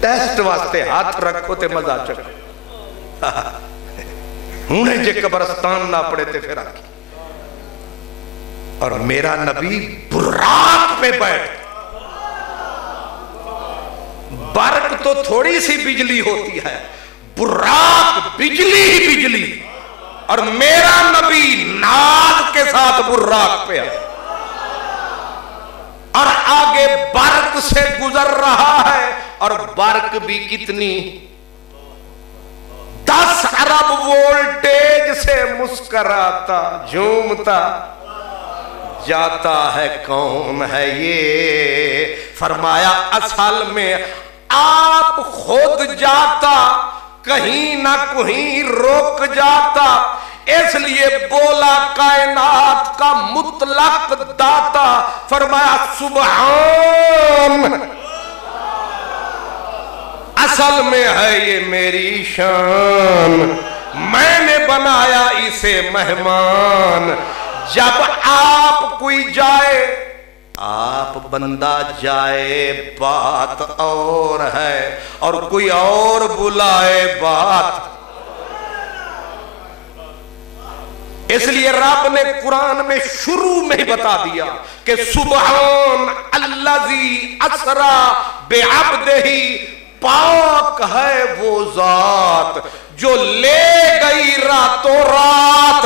ٹیسٹ واسطے ہاتھ رکھو تے مزہ چکو. ہونے جے قبرستان نہ پڑے تے پھر آکی. اور میرا نبی براق پہ بیٹھ, برق تو تھوڑی سی بجلی ہوتی ہے, براق بجلی ہی بجلی. اور میرا نبی ناد کے ساتھ براق پہ ہے, اور آگے برق سے گزر رہا ہے. اور برق بھی کتنی 10 ارب وولٹیج سے مسکراتا جھومتا جاتا ہے. کون ہے یہ؟ فرمایا اصل میں آپ خود جاتا, کہیں نہ کہیں رک جاتا. اس لیے بولا کائنات کا مطلق داتا, فرمایا سبحان, اصل میں ہے یہ میری شان, میں نے بنایا اسے مہمان. جب آپ کوئی جائے, آپ بندہ جائے بات اور ہے, اور کوئی اور بلائے بات. اس لیے رب نے قرآن میں شروع میں ہی بتا دیا کہ سبحان الذی اسرا بعبدہ, پاک ہے وہ ذات جو لے گئی راتوں رات.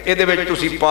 ਇਹਦੇ ਵਿੱਚ ਤੁਸੀਂ ਪਾ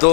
2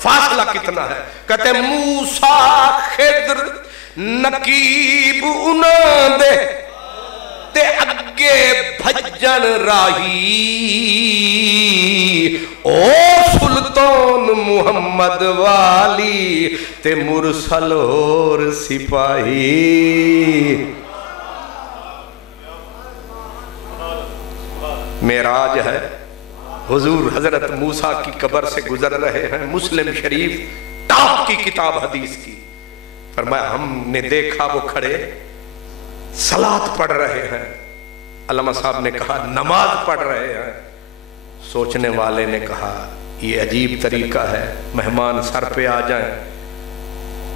فاصلہ کتنا ہے؟ کہتے موسیٰ خضر نقیب انہاں دے تے اگے بھجن راہی او سلطان محمد والی تے مرسل اور سپاہی۔ معراج ہے، حضور حضرت موسیٰ کی قبر سے گزر رہے ہیں، مسلم شریف ٹاپ کی کتاب حدیث کی، فرمایا ہم نے دیکھا وہ کھڑے صلاۃ پڑھ رہے ہیں، علامہ صاحب نے کہا نماز پڑھ رہے ہیں۔ سوچنے والے نے کہا یہ عجیب طریقہ ہے، مہمان سر پہ آ جائیں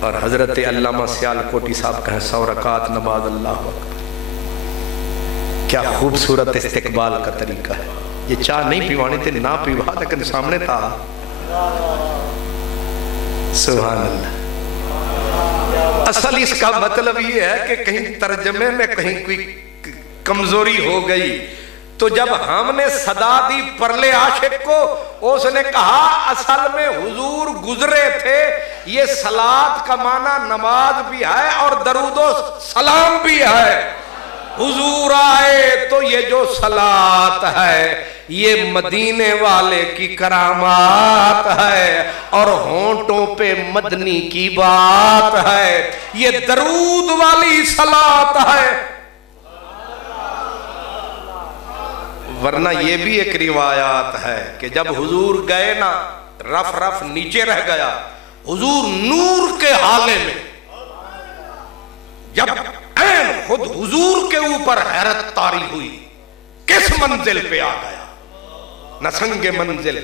اور حضرت علامہ سیالکوٹی صاحب کہیں 100 رکعت نماز، اللہ اکبر، کیا خوبصورت استقبال کا طریقہ ہے۔ یہ چاہ نہیں پیوانی تھے، نہ پیوا، لیکن سامنے تھا، سبحان اللہ۔ اصل اس کا مطلب یہ ہے کہ کہیں ترجمے میں کہیں کوئی کمزوری ہو گئی تو جب ہم نے صدا دی پرلے عاشق کو، اس نے کہا اصل میں حضور گزرے تھے، یہ صلاۃ کا معنی نماز بھی ہے اور درود و سلام بھی ہے، حضور آئے تو یہ جو صلاۃ ہے یہ مدینے والے کی کرامات ہے اور ہونٹوں پہ مدنی کی بات ہے، یہ درود والی صلاۃ ہے۔ ورنہ یہ بھی ایک روایات ہے کہ جب حضور گئے نا، رف رف نیچے رہ گیا، حضور نور کے حالے میں، جب این خود حضور کے اوپر حیرت طاری ہوئی، کس منزل پہ آ گیا، نہ سنگ منزل،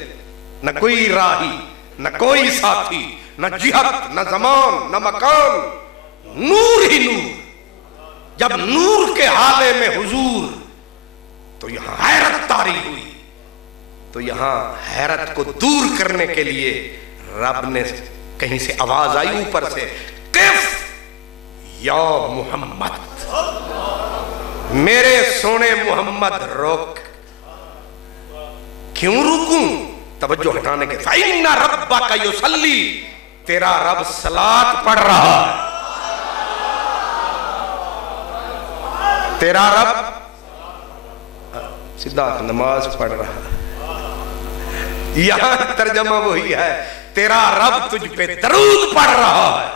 نہ کوئی راہی، نہ کوئی ساتھی، نہ جہت، نہ زمان، نہ مکان، نور ہی نور۔ جب نور کے حالے میں حضور، تو یہاں حیرت طاری ہوئی، تو یہاں حیرت کو دور کرنے کے لیے رب نے کہیں سے آواز آئی اوپر سے، قف یا محمد، میرے سونے محمد روک۔ کیوں رکوں؟ توجہ ہٹانے کے، فَإِنَّ رَبَّكَ يُصَلِّي، تیرا رب صلاۃ پڑھ رہا ہے، تیرا رب سیدھا نماز پڑھ رہا ہے۔ یہاں ترجمہ وہی ہے، تیرا رب تجھ پہ درود پڑھ رہا ہے۔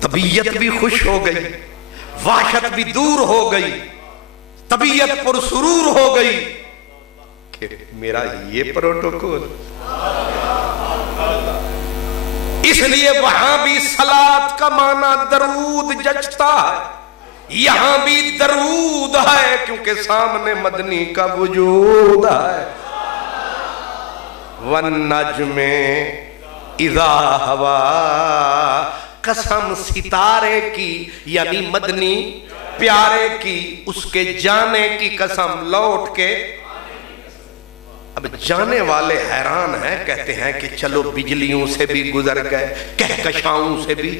طبیعت بھی خوش ہو گئی، وحشت بھی دور ہو گئی، طبیعت پر سرور ہو گئی کہ میرا یہ پروٹوکول۔ اس لیے وہاں بھی صلاۃ کا معنی درود جچتا ہے، یہاں بھی درود ہے کیونکہ سامنے مدنی کا وجود ہے۔ وَالنَّجْمِ اِذَا هَوَا، قسم ستارے کی یعنی مدنی پیارے کی، اس کے جانے کی قسم، لوٹ کے۔ اب جانے والے حیران ہیں، کہتے ہیں کہ چلو بجلیوں سے بھی گزر گئے، کہکشاؤں سے بھی۔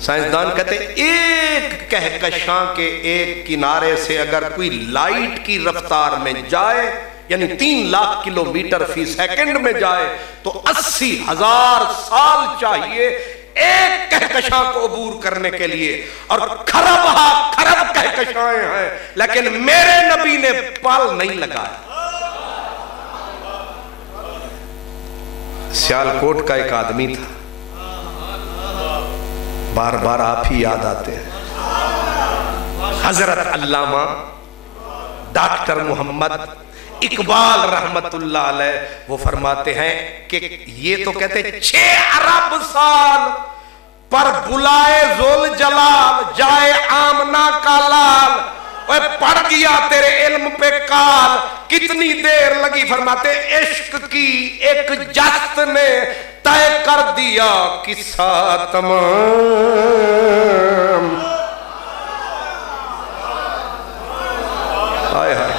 سائنسدان کہتے ہیں ایک کہکشاں کے ایک کنارے سے اگر کوئی لائٹ کی رفتار میں جائے، یعنی 3 لاکھ کلومیٹر فی سیکنڈ میں جائے، تو 80,000 سال چاہیے ایک کہکشاں کو عبور کرنے کے لیے، اور کھرب کہکشائیں ہیں، لیکن میرے نبی نے پل نہیں لگایا۔ سیالکوٹ کا ایک آدمی تھا، بار بار آپ ہی یاد آتے ہیں، حضرت علامہ ڈاکٹر محمد اقبال رحمت اللہ علیہ، وہ فرماتے ہیں کہ یہ تو کہتے ہیں 6 ارب سال پر بلائے ذوالجلال جائے آمنہ کا لال، وہ پڑھ گیا تیرے علم پہ کال، کتنی دیر لگی؟ فرماتے عشق کی ایک جست نے طے کر دیا قصہ تمام۔ آئے آئے،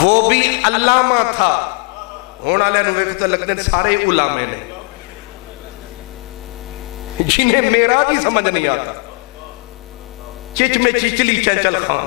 وہ بھی علامہ تھا، ہونا لے نوے کو لگتے ہیں سارے علامے نے، جنہیں میرا بھی سمجھ نہیں آتا، چچ میں چچلی چنچل خان،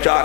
4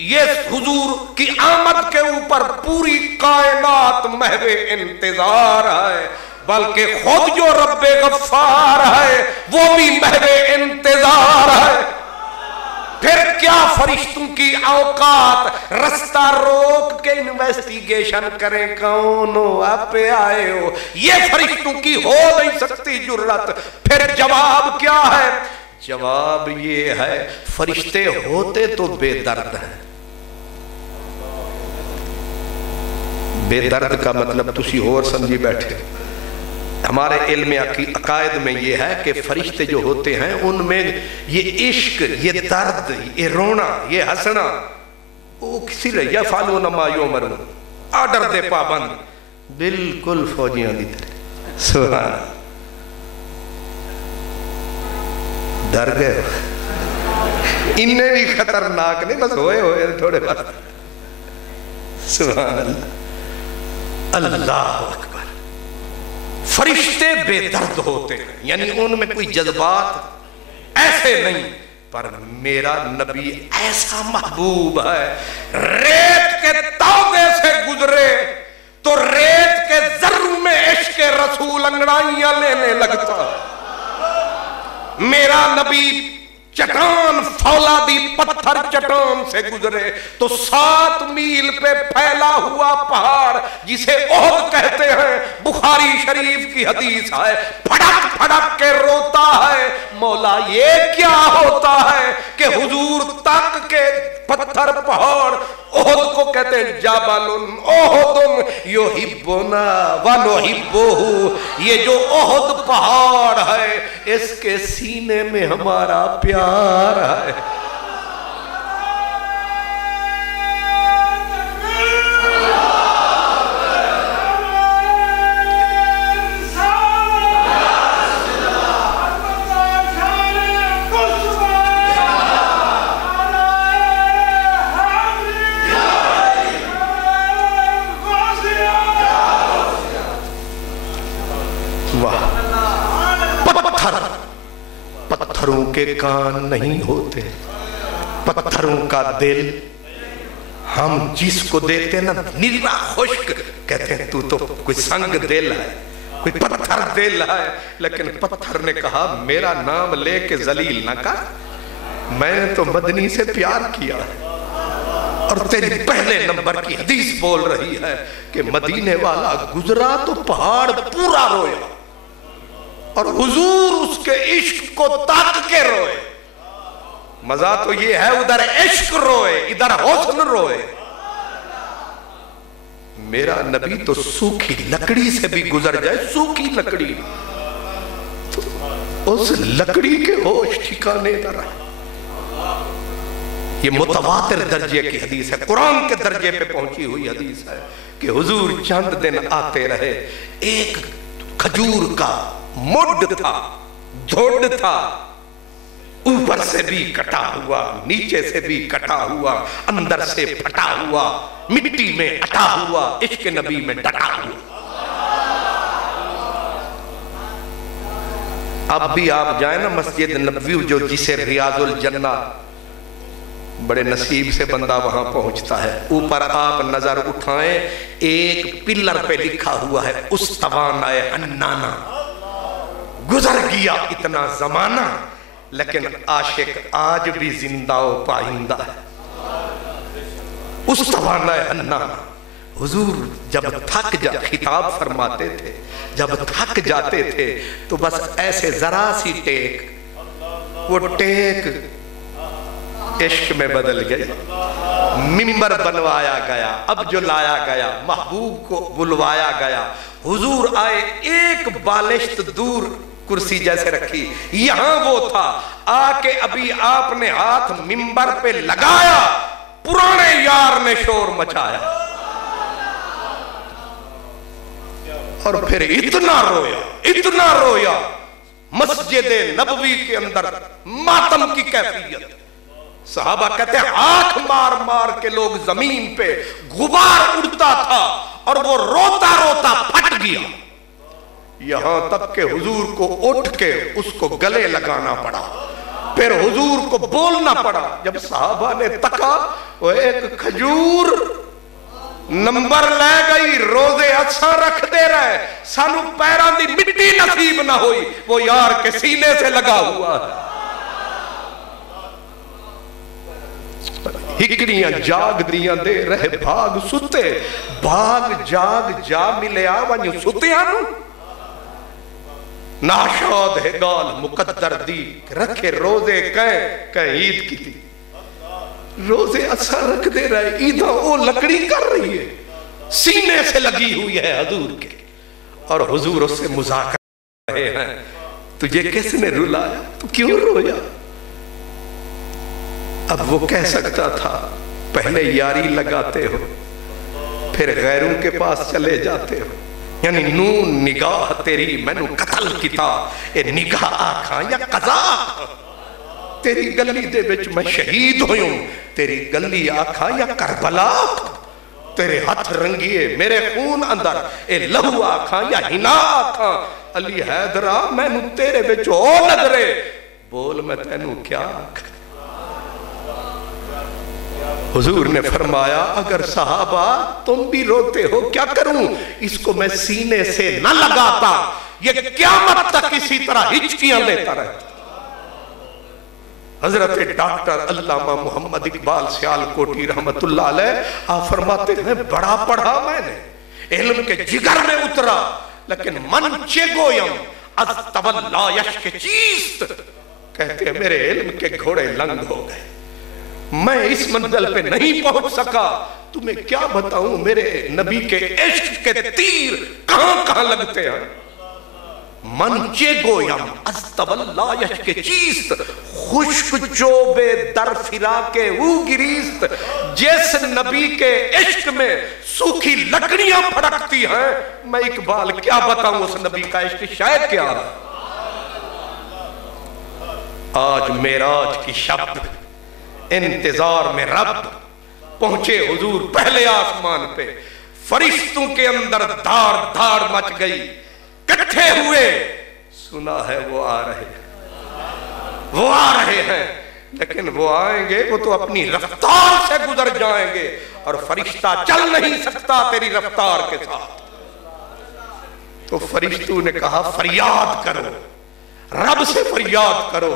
یہ حضور کی آمد کے اوپر پوری کائنات محو انتظار ہے، بلکہ خود جو رب غفار ہے وہ بھی محو انتظار ہے۔ پھر کیا فرشتوں کی اوقات، رستہ روک کے انویسٹیگیشن کریں کون ہو، آپ پہ آئے ہو، یہ فرشتوں کی ہو نہیں سکتی جرات۔ پھر جواب کیا ہے؟ جواب یہ ہے فرشتے ہوتے تو بے درد ہیں۔ بے درد کا مطلب تسی اور سمجھی بیٹھے، ہمارے علم عقائد میں یہ ہے کہ فرشتے جو ہوتے ہیں ان میں یہ عشق، یہ درد، یہ رونا، یہ ہنسنا، وہ کسی لئے یفعلون ما یؤمرون، آرڈر دے پابند، بالکل فوجیاں دی طرح۔ سبحان ڈر گئے، انہیں بھی خطرناک نہیں، بس ہوئے تھوڑے بات۔ سبحان اللہ، اللہ اکبر۔ فرشتے بے درد ہوتے ہیں، یعنی ان میں کوئی جذبات ایسے نہیں، پر میرا نبی ایسا محبوب ہے، ریت کے تودے سے گزرے تو ریت کے ذروں میں عشق رسول انگڑائیاں لینے لگتا۔ میرا نبی چٹان فولادی پتھر چٹان سے گزرے تو 7 میل پہ پھیلا ہوا پہاڑ جسے احد کہتے ہیں، بخاری شریف کی حدیث ہے، پھڑک پھڑک کے روتا ہے، مولا یہ کیا ہوتا ہے کہ حضور تک کے پتھر پہاڑ احد کو کہتے ہیں جبل احد یحبنا ونحبہ، یہ جو احد پہاڑ ہے اس کے سینے میں ہمارا پیار ہے۔ پتھروں کے کان نہیں ہوتے، پتھروں کا دل ہم جس کو دیتے نا نیلا خشک کہتے ہیں تو کوئی سنگ دل ہے، کوئی پتھر دل ہے، لیکن پتھر نے کہا میرا نام لے کے ذلیل نہ کر، میں نے تو مدنی سے پیار کیا ہے۔ اور تیری پہلے نمبر کی حدیث بول رہی ہے کہ مدینے والا گزرا تو پہاڑ پورا رویا، اور حضور اس کے عشق کو تاک کے روئے۔ مزہ تو یہ ہے ادھر عشق روئے ادھر حسن روئے۔ میرا نبی تو سوکھی لکڑی سے بھی گزر جائے، سوکھی لکڑی تو اس لکڑی کے ہوش ٹھکانے نہ رہے۔ یہ متواتر درجے کی حدیث ہے، قرآن کے درجے پہ پہنچی ہوئی حدیث ہے کہ حضور چند دن آتے رہے، ایک کھجور کا مڈ تھا، دھوڑ تھا، اوپر سے بھی کٹا ہوا، نیچے سے بھی کٹا ہوا، اندر سے پھٹا ہوا، مٹی میں اٹا ہوا، عشق نبی میں ڈٹا ہوا۔ اب بھی آپ جائیں نا مسجد نبوی جو جسے ریاض الجنہ، بڑے نصیب سے بندہ وہاں پہنچتا ہے، اوپر آپ نظر اٹھائیں ایک پلر پہ لکھا ہوا ہے استوانہ حنانہ۔ گزر گیا اتنا زمانہ لیکن عاشق آج بھی زندہ و پائندہ ہے۔ استوانہ حنانہ، حضور جب تھک خطاب فرماتے تھے، جب تھک جاتے تھے تو بس ایسے ذرا سی ٹیک، وہ ٹیک عشق میں بدل گئی، منبر بنوایا گیا، اب جو لایا گیا محبوب کو بلوایا گیا، حضور آئے ایک بالشت دور کرسی جیسے رکھی، یہاں وہ تھا، آ کے ابھی آپ نے ہاتھ منبر پہ لگایا، پرانے یار نے شور مچایا، اور پھر اتنا رویا مسجد نبوی کے اندر ماتم کی کیفیت۔ صحابہ کہتے ہیں آنکھ مار مار کے لوگ زمین پہ غبار اڑتا تھا اور وہ روتا روتا پھٹ گیا، یہاں تک کہ حضور کو اٹھ کے اس کو گلے لگانا پڑا، پھر حضور کو بولنا پڑا. جب صحابہ نے تکا وہ ایک کھجور نمبر لے گئی, روزے اچھا رکھ دے رہے, سانو پیران دی مٹی نصیب نہ ہوئی, وہ یار کے سینے سے لگا ہوا ہے. ہکڑیاں جاگ دیاں دے رہے بھاگ ستے, بھاگ جاگ جا ملیا ونیو ستے آنو. ناشاد ہے گال مقدر دی رکھے روزے کہیں عید کی تھی, روزے اچھا رکھ دے رہے, عیدہ وہ لکڑی کر رہی ہے, سینے سے لگی ہوئی ہے حضور کے, اور حضور اس سے مذاکر رہے ہیں, تجھے کس نے رلایا, تو کیوں رویا؟ اب وہ کہہ سکتا تھا پہلے یاری لگاتے ہو پھر غیروں کے پاس چلے جاتے ہو, یعنی نون نگاہ تیری مینو قتل کیتا, اے نگاہ آکھاں یا قضا, تیری گلی دے بچ میں شہید ہوئوں, تیری گلی آکھاں یا کربلا, تیرے ہاتھ رنگیے میرے خون اندر, اے لہو آکھاں یا ہنا آکھاں, علی حیدرہ مینو تیرے بچ ہو نظرے, بول میں تینو کیا آکھاں. حضور نے فرمایا اگر صحابہ تم بھی روتے ہو کیا کروں, اس کو میں سینے سے نہ لگاتا, یہ قیامت تک اسی طرح ہچکیاں لیتا رہتا. حضرت ڈاکٹر علامہ محمد اقبال سیالکوٹی رحمت اللہ علیہ آپ فرماتے ہیں بڑا پڑھا میں نے, علم کے جگر میں اترا, لیکن من چے گویم از تولا یشک چیست, کہتے ہیں میرے علم کے گھوڑے لنگ ہو گئے, میں اس منزل پہ نہیں پہنچ سکا, تمہیں کیا بتاؤں میرے نبی کے عشق کے تیر کہاں کہاں لگتے ہیں. من چے گویم از تولا یشک چیست, خشک چوبے در فراق او گریست, جس نبی کے عشق میں سوکھی لکڑیاں پھڑکتی ہیں, میں اقبال کیا بتاؤں اس نبی کا عشق شاید کیا ہے. آج معراج کی شب انتظار میں رب پہنچے حضور پہلے آسمان پہ, فرشتوں کے اندر دھاڑ دھاڑ مچ گئی, کٹھے ہوئے, سنا ہے وہ آ رہے ہیں, لیکن وہ آئیں گے وہ تو اپنی رفتار سے گزر جائیں گے, اور فرشتہ چل نہیں سکتا تیری رفتار کے ساتھ. تو فرشتوں نے کہا فریاد کرو, رب سے فریاد کرو,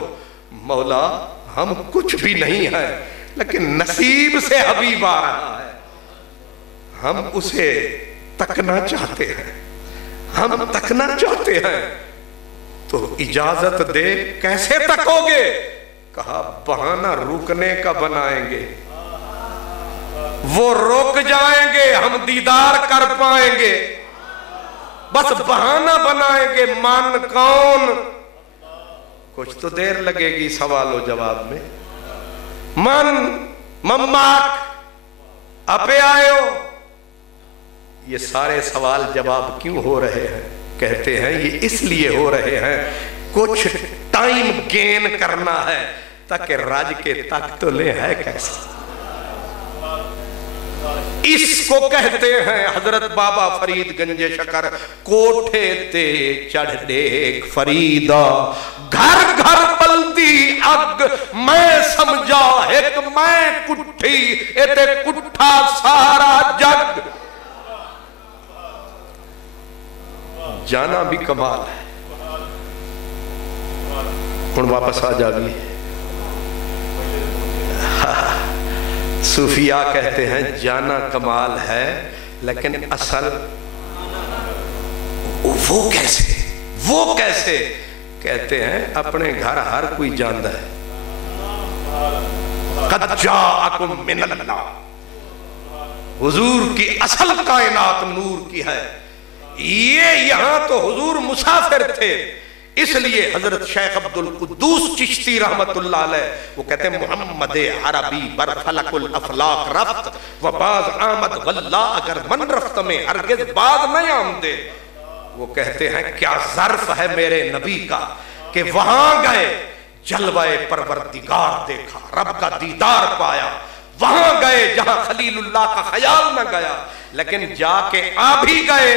مولا ہم کچھ بھی نہیں ہیں لیکن نصیب سے حبیب آ رہا ہے, ہم اسے تکنا چاہتے ہیں, ہم تکنا چاہتے ہیں, تو اجازت دے. کیسے تکو گے؟ کہا بہانہ رکنے کا بنائیں گے, وہ رک جائیں گے ہم دیدار کر پائیں گے, بس بہانہ بنائیں گے. مان کون؟ کچھ تو دیر لگے گی سوال و جواب میں. من مماک اپے آئے ہو, یہ سارے سوال جواب کیوں ہو رہے ہیں؟ کہتے ہیں یہ اس لیے ہو رہے ہیں کچھ ٹائم گین کرنا ہے تاکہ راج کے تک تو لے ہے کیسے. اس کو کہتے ہیں حضرت بابا فرید گنج شکر, کوٹھے تے چڑھ دیکھ فریدا گھر گھر بلدی اگ, میں سمجھا ایک میں کٹھی ایتے کٹھا سارا جگ. جانا بھی کمال ہے. ہن واپس آ جاوی. صوفیاء کہتے ہیں جانا کمال ہے لیکن اصل وہ کیسے کہتے ہیں اپنے گھر ہر کوئی جاندہ ہے. قد جاءکم من اللہ, حضور کی اصل کائنات نور کی ہے. یہ یہاں تو حضور مسافر تھے, اس لیے حضرت شیخ عبد القدوس چشتی رحمت اللہ علیہ وہ کہتے ہیں محمد عربی بر فلک الافلاق رفت و باز آمد واللہ اگر من رفت میں ہرگز باز نہیں آمدے. وہ کہتے ہیں کیا ظرف ہے میرے نبی کا کہ وہاں گئے جلوہ پروردگار دیکھا, رب کا دیدار پایا, وہاں گئے جہاں خلیل اللہ کا خیال نہ گیا, لیکن جا کے آ بھی گئے.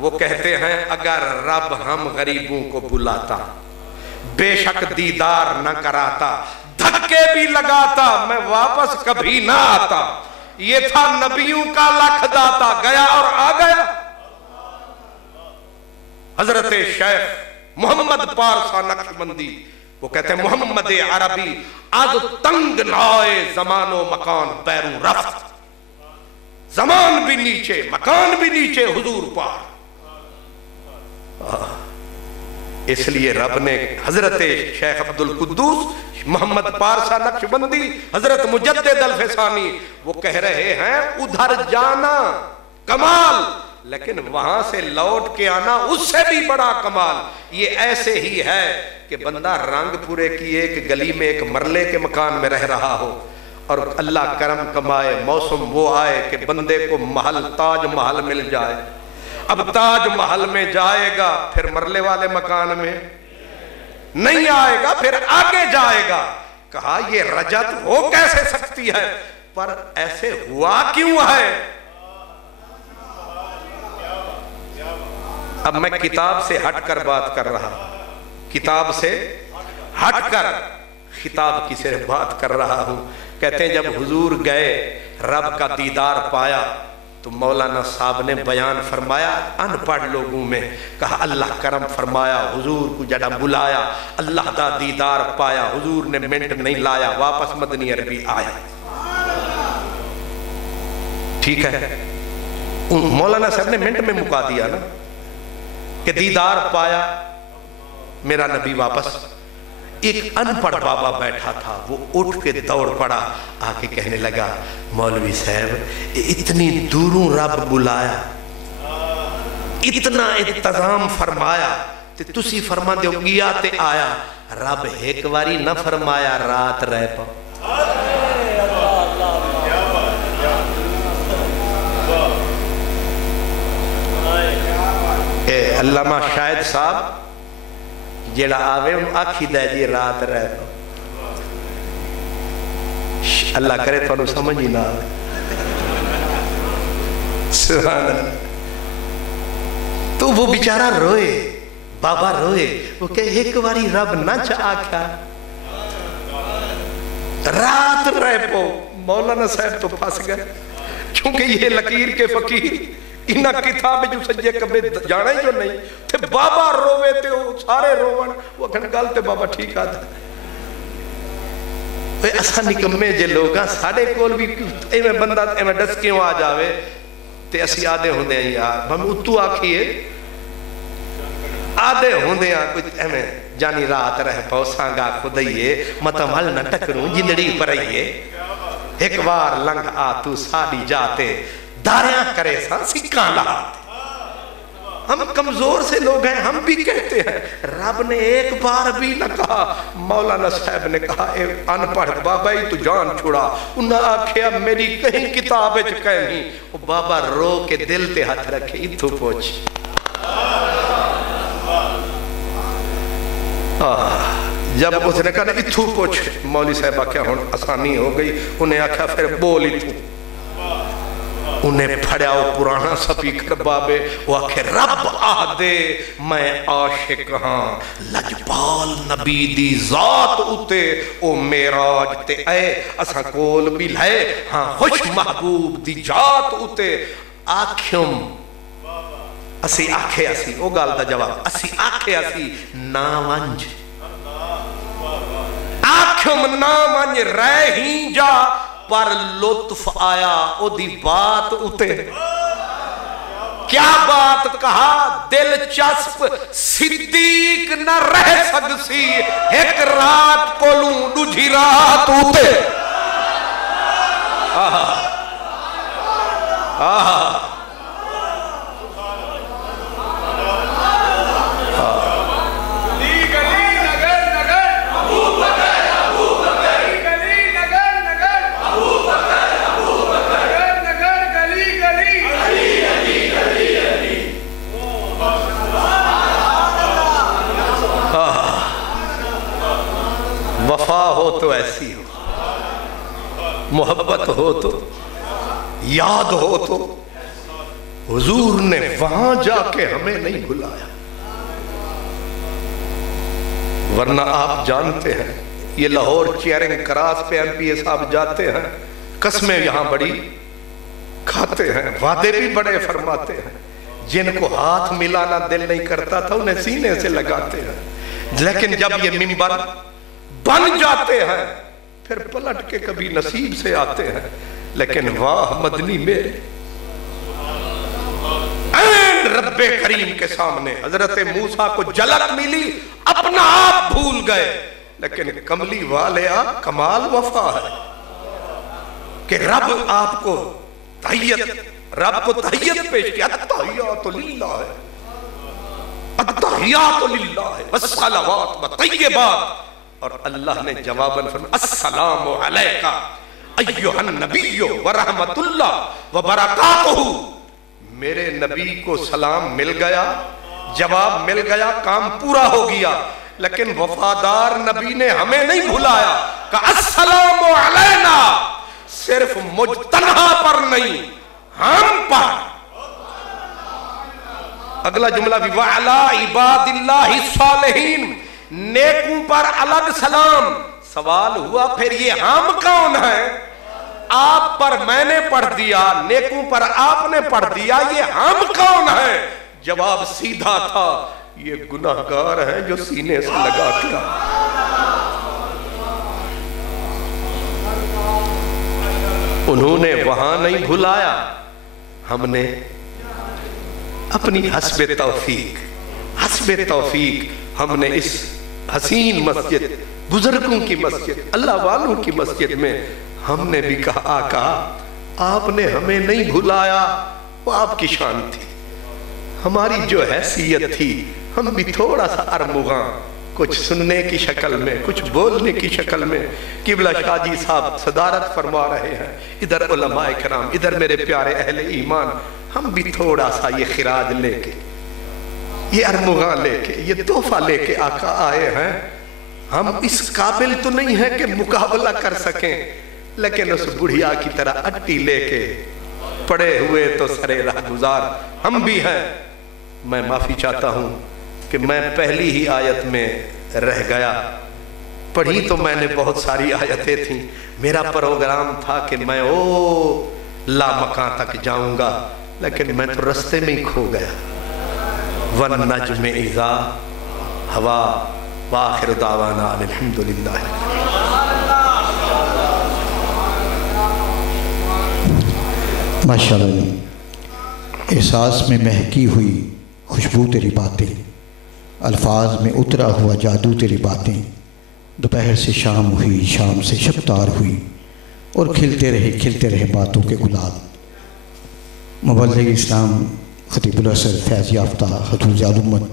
وہ کہتے ہیں اگر رب ہم غریبوں کو بلاتا بے شک دیدار نہ کراتا، دھکے بھی لگاتا، میں واپس کبھی نہ آتا، یہ تھا نبیوں کا لکھ داتا، گیا اور آ گیا۔ حضرت شیخ محمد پارسا نقشبندی وہ کہتے ہیں محمد عربی از تنگ نائے زمان و مکان بیرون رفت، زمان بھی نیچے مکان بھی نیچے، حضور پار۔ اس لیے رب نے حضرت شیخ عبدالقدوس محمد پارسا نقشبندی، حضرت مجدد الفسانی وہ کہہ رہے ہیں ادھر جانا کمال، لیکن وہاں سے لوٹ کے آنا اس سے بھی بڑا کمال۔ یہ ایسے ہی ہے کہ بندہ رنگ پورے کی ایک گلی میں ایک مرلے کے مکان میں رہ رہا ہو اور اللہ کرم کمائے، موسم وہ آئے کہ بندے کو محل تاج محل مل جائے۔ اب تاج محل میں جائے گا پھر مرلے والے مکان میں نہیں آئے گا، پھر آگے جائے گا۔ کہا یہ رجت ہو کیسے سکتی ہے، پر ایسے ہوا کیوں ہے؟ اب میں کتاب سے ہٹ کر بات کر رہا، کتاب سے ہٹ کر خطاب کی سے بات کر رہا ہوں۔ کہتے ہیں جب حضور گئے رب کا دیدار پایا تو مولانا صاحب نے بیان فرمایا ان پڑھ لوگوں میں، کہا اللہ کرم فرمایا، حضور کو جڑا بلایا، اللہ دا دیدار پایا، حضور نے منٹ نہیں لایا، واپس مدنی عربی آیا۔ ٹھیک ہے، مولانا صاحب نے منٹ میں مکا دیا نا کہ دیدار پایا میرا نبی واپس۔ ایک ان پڑھ بابا بیٹھا تھا، وہ اٹھ کے دوڑ پڑا، آ کے کہنے لگا مولوی صاحب اتنی دوروں رب بلایا، اتنا انتظام فرمایا تے تسی فرما دے گیا تے آیا، رب ایک واری نہ فرمایا رات رہ پاؤ۔ علامہ شاہد صاحب جیڑا آوے آکھی دے جی رات رہ پاؤ، اللہ کرے تو انہوں سمجھ ہی نہ آوے۔ سبحان اللہ۔ تو وہ بیچارہ روئے، بابا روئے، وہ کہ ایک واری رب نہ چاہ کیا رات رہ پاؤ۔ مولانا صاحب تو پھنس گئے، چونکہ یہ لکیر کے فقیر انہا کتاب جو سجے کبھے جانا ہی جو نہیں تھے، بابا روے تے سارے روون، وہ کھن گالتے بابا ٹھیک آتا ہے۔ ایسا نکمے جے لوگاں ساڑے کول بھی ایمیں بندہ ایمیں ڈس کیوں آ جاوے تے اسی آدھے ہوندے ہیں یار ہم اتو آکھیے آدھے ہوندے ہیں کچھ ایمیں جانی رات رہ پاؤ سانگا خودئیے متمل نہ ٹکروں جندڑی پرئیے، ایک بار لنگ آ تو ساڑی جاتے داریاں کرے سا سکان لہاتے۔ ہم کمزور سے لوگ ہیں، ہم بھی کہتے ہیں رب نے ایک بار بھی نہ کہا۔ مولانا صاحب نے کہا اے ان پڑھ بابا ہی تو جان چھوڑا، انہاں آکھیا میری کہیں کتاب اچ کہیں، وہ بابا رو کے دل تے ہاتھ رکھے اتھو پوچھ۔ جب اس نے کہا اتھو پوچھ، مولی صاحب آکھیا ہون آسانی ہو گئی، انہیں آکھیا پھر بول اتھو۔ انہیں پھڑیا وہ پرانا سپیکر بابے، وہ آکھے رب آدے میں عاشق ہاں، لجپال نبی دی ذات اتے او میراج تے اے اساں کول بھی لائے ہاں خوش محبوب دی جات اتے آکھیم اسی آکھے اسی او گال دا جواب اسی آکھے اسی نا ونج آکھیم نا ونج رہ ہی جا پر لطف آیا او دی بات اتے۔ کیا بات کہا؟ دلچسپ صدیق نہ رہ سکسی ایک رات کولوں دوجھی رات اتے۔ وفا ہو تو ایسی ہو، محبت ہو تو یاد ہو تو حضور نے وہاں جا کے ہمیں نہیں بلایا، ورنہ آپ جانتے ہیں یہ لاہور چیئرنگ کراس پہ ایم پی اے صاحب جاتے ہیں، قسمیں یہاں بڑی کھاتے ہیں، وعدے بھی بڑے فرماتے ہیں، جن کو ہاتھ ملانا دل نہیں کرتا تھا انہیں سینے سے لگاتے ہیں، لیکن جب یہ منبر بن جاتے ہیں پھر پلٹ کے کبھی نصیب سے آتے ہیں۔ لیکن واہ مدنی میرے، این رب کریم کے سامنے حضرت موسیٰ کو جھلک ملی، اپنا آپ بھول گئے، لیکن کملی والے کمال وفا ہے کہ رب آپ کو تحیت پیش کیا، التحیات للہ ہے، التحیات للہ ہے والصلوات والطیبات، اور اللہ نے جواباً فرمایا السلام علیکہ ایھا النبی ورحمت اللہ وبرکاتہ۔ میرے نبی کو سلام مل گیا، جواب مل گیا، کام پورا ہو گیا، لیکن وفادار نبی نے ہمیں نہیں بھلایا کہ السلام علینا، صرف مجھ تنہا پر نہیں، ہم پر۔ اگلا جملہ بھی وَعَلَىٰ عِبَادِ اللَّهِ الصَّالِحِينَ، نیکوں پر الگ سلام۔ سوال ہوا پھر یہ ہم کون ہیں؟ آپ پر میں نے پڑھ دیا، نیکوں پر آپ نے پڑھ دیا، یہ ہم کون ہیں؟ جواب سیدھا تھا، یہ گناہگار ہیں جو سینے سے لگا کیا۔ انہوں نے وہاں نہیں بھلایا، ہم نے اپنی حسب توفیق ہم نے اس حسین مسجد، بزرگوں کی مسجد، اللہ والوں کی مسجد میں ہم نے بھی کہا آقا آپ نے ہمیں نہیں بھلایا، وہ آپ کی شان تھی، ہماری جو حیثیت تھی ہم بھی تھوڑا سا ارمغاں، کچھ سننے کی شکل میں، کچھ بولنے کی شکل میں۔ قبلہ شاہ جی صاحب صدارت فرما رہے ہیں، ادھر علماء کرام، ادھر میرے پیارے اہل ایمان، ہم بھی تھوڑا سا یہ خراج لے کے، یہ ارمغاں لے کے، یہ تحفہ لے کے آقا آئے ہیں۔ ہم اس قابل تو نہیں ہیں کہ مقابلہ کر سکیں، لیکن اس بڑھیا کی طرح اٹی لے کے پڑے ہوئے تو سرے راہ گزار ہم بھی ہیں۔ میں معافی چاہتا ہوں کہ میں پہلی ہی آیت میں رہ گیا، پڑھی تو میں نے بہت ساری آیتیں تھیں، میرا پروگرام تھا کہ میں لامکاں تک جاؤں گا، لیکن میں تو رستے میں ہی کھو گیا۔ وَالنَّجْمِ إِذَا هَوَىٰ وَآخِرُ دَعْوَانَا أَنِ الْحَمْدُ لِلَّهِ۔ ماشاءاللہ، احساس میں مہکی ہوئی خوشبو تیری باتیں، الفاظ میں اترا ہوا جادو تیری باتیں، دوپہر سے شام ہوئی، شام سے شب تار ہوئی، اور کھلتے رہے باتوں کے گلاب۔ مبلغ اسلام خطیب الاثر فیض یافتہ حضور عالمت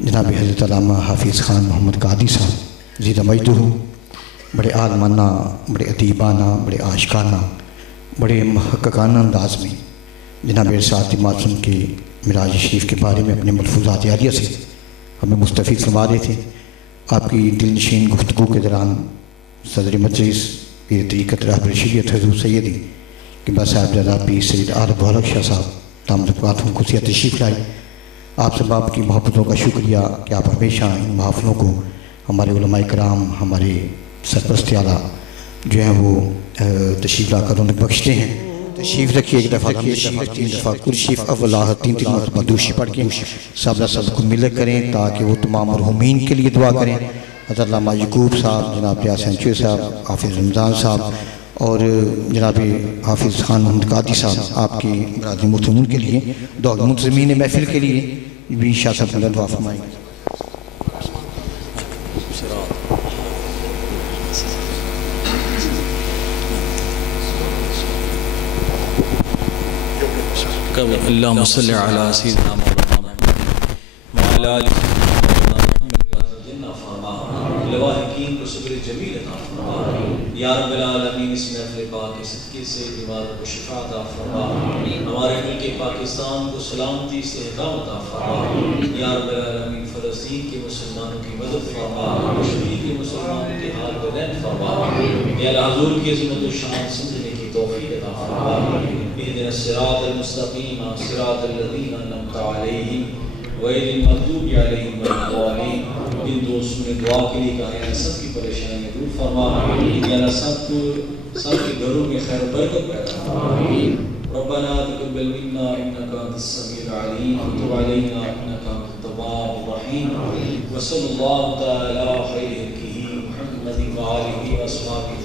جناب حضرت علامہ حافظ خان محمد قادری صاحب زیدہ مجدہ، بڑے عالمانہ، بڑے ادیبانہ، بڑے عاشقانہ، بڑے محققانہ انداز میں جناب ارشاد معصوم کے معراج شریف کے بارے میں اپنے ملفوظات عالیہ سے ہمیں مستفید فرما رہے تھے۔ آپ کی دل نشین گفتگو کے دوران صدر مجلس پیر طریقت رہبر شریعت حضور سیدی قبلہ صاحبزادہ پیر سید عارف غالب شاہ صاحب دامت برکاتہم کو تشریف لائے۔ آپ سب آپ کی محبتوں کا شکریہ کہ آپ ہمیشہ ان محافلوں کو ہمارے علماء کرام، ہمارے سرپرست اعلیٰ جو ہیں وہ تشریف لا کر رونق بخشتے ہیں۔ تشریف رکھیے، ایک دفعہ تین دفعہ کل شریف اول آخر تین مرتبہ دوشی پڑھ کے سب کو ملک کریں تاکہ وہ تمام مرحومین کے لیے دعا کریں۔ حضرت علامہ یعقوب صاحب، جناب ریاض سینچوری صاحب، حافظ رمضان صاحب اور جناب حافظ خان محمد قادری صاحب آپ کی برادری محترمین کے لیے دعا، منتظمین محفل کے لیے بھی شاہ صاحب دعا فرمائیں۔ اللہم صلی علی سیدنا مولانا محمد وعلی آلہ سیدنا فرما لواحقین کو صبر جمیل عطا فرما یا رب العالمین، اس محفل پاک کے صدقے سے بیمار کو شفا عطا فرما، ہمارے ملک پاکستان کو سلامتی استحکام عطا فرما یا رب العالمین، فلسطین کے مسلمانوں کی مدد فرما، کشمیر کے مسلمانوں کے حال کو رحم فرما یا اللہ حضور کی عظمت و شان سمجھنے کی توفیق عطا فرما۔ اهدنا الصراط المستقيم صراط الذين أنعمت عليهم غیر المغضوب علیہم ولا الضالین. ان دوستوں نے دعا کے لیے کہا ہے سب کی پریشانیاں دور فرما. یا اللہ سب کے گھروں میں خیر و برکت پیدا فرما. ربنا تقبل منا انك انت السميع العليم وتب علينا انك انت التواب الرحيم. وصلى الله تعالى على خير خلقه محمد وآله وأصحابه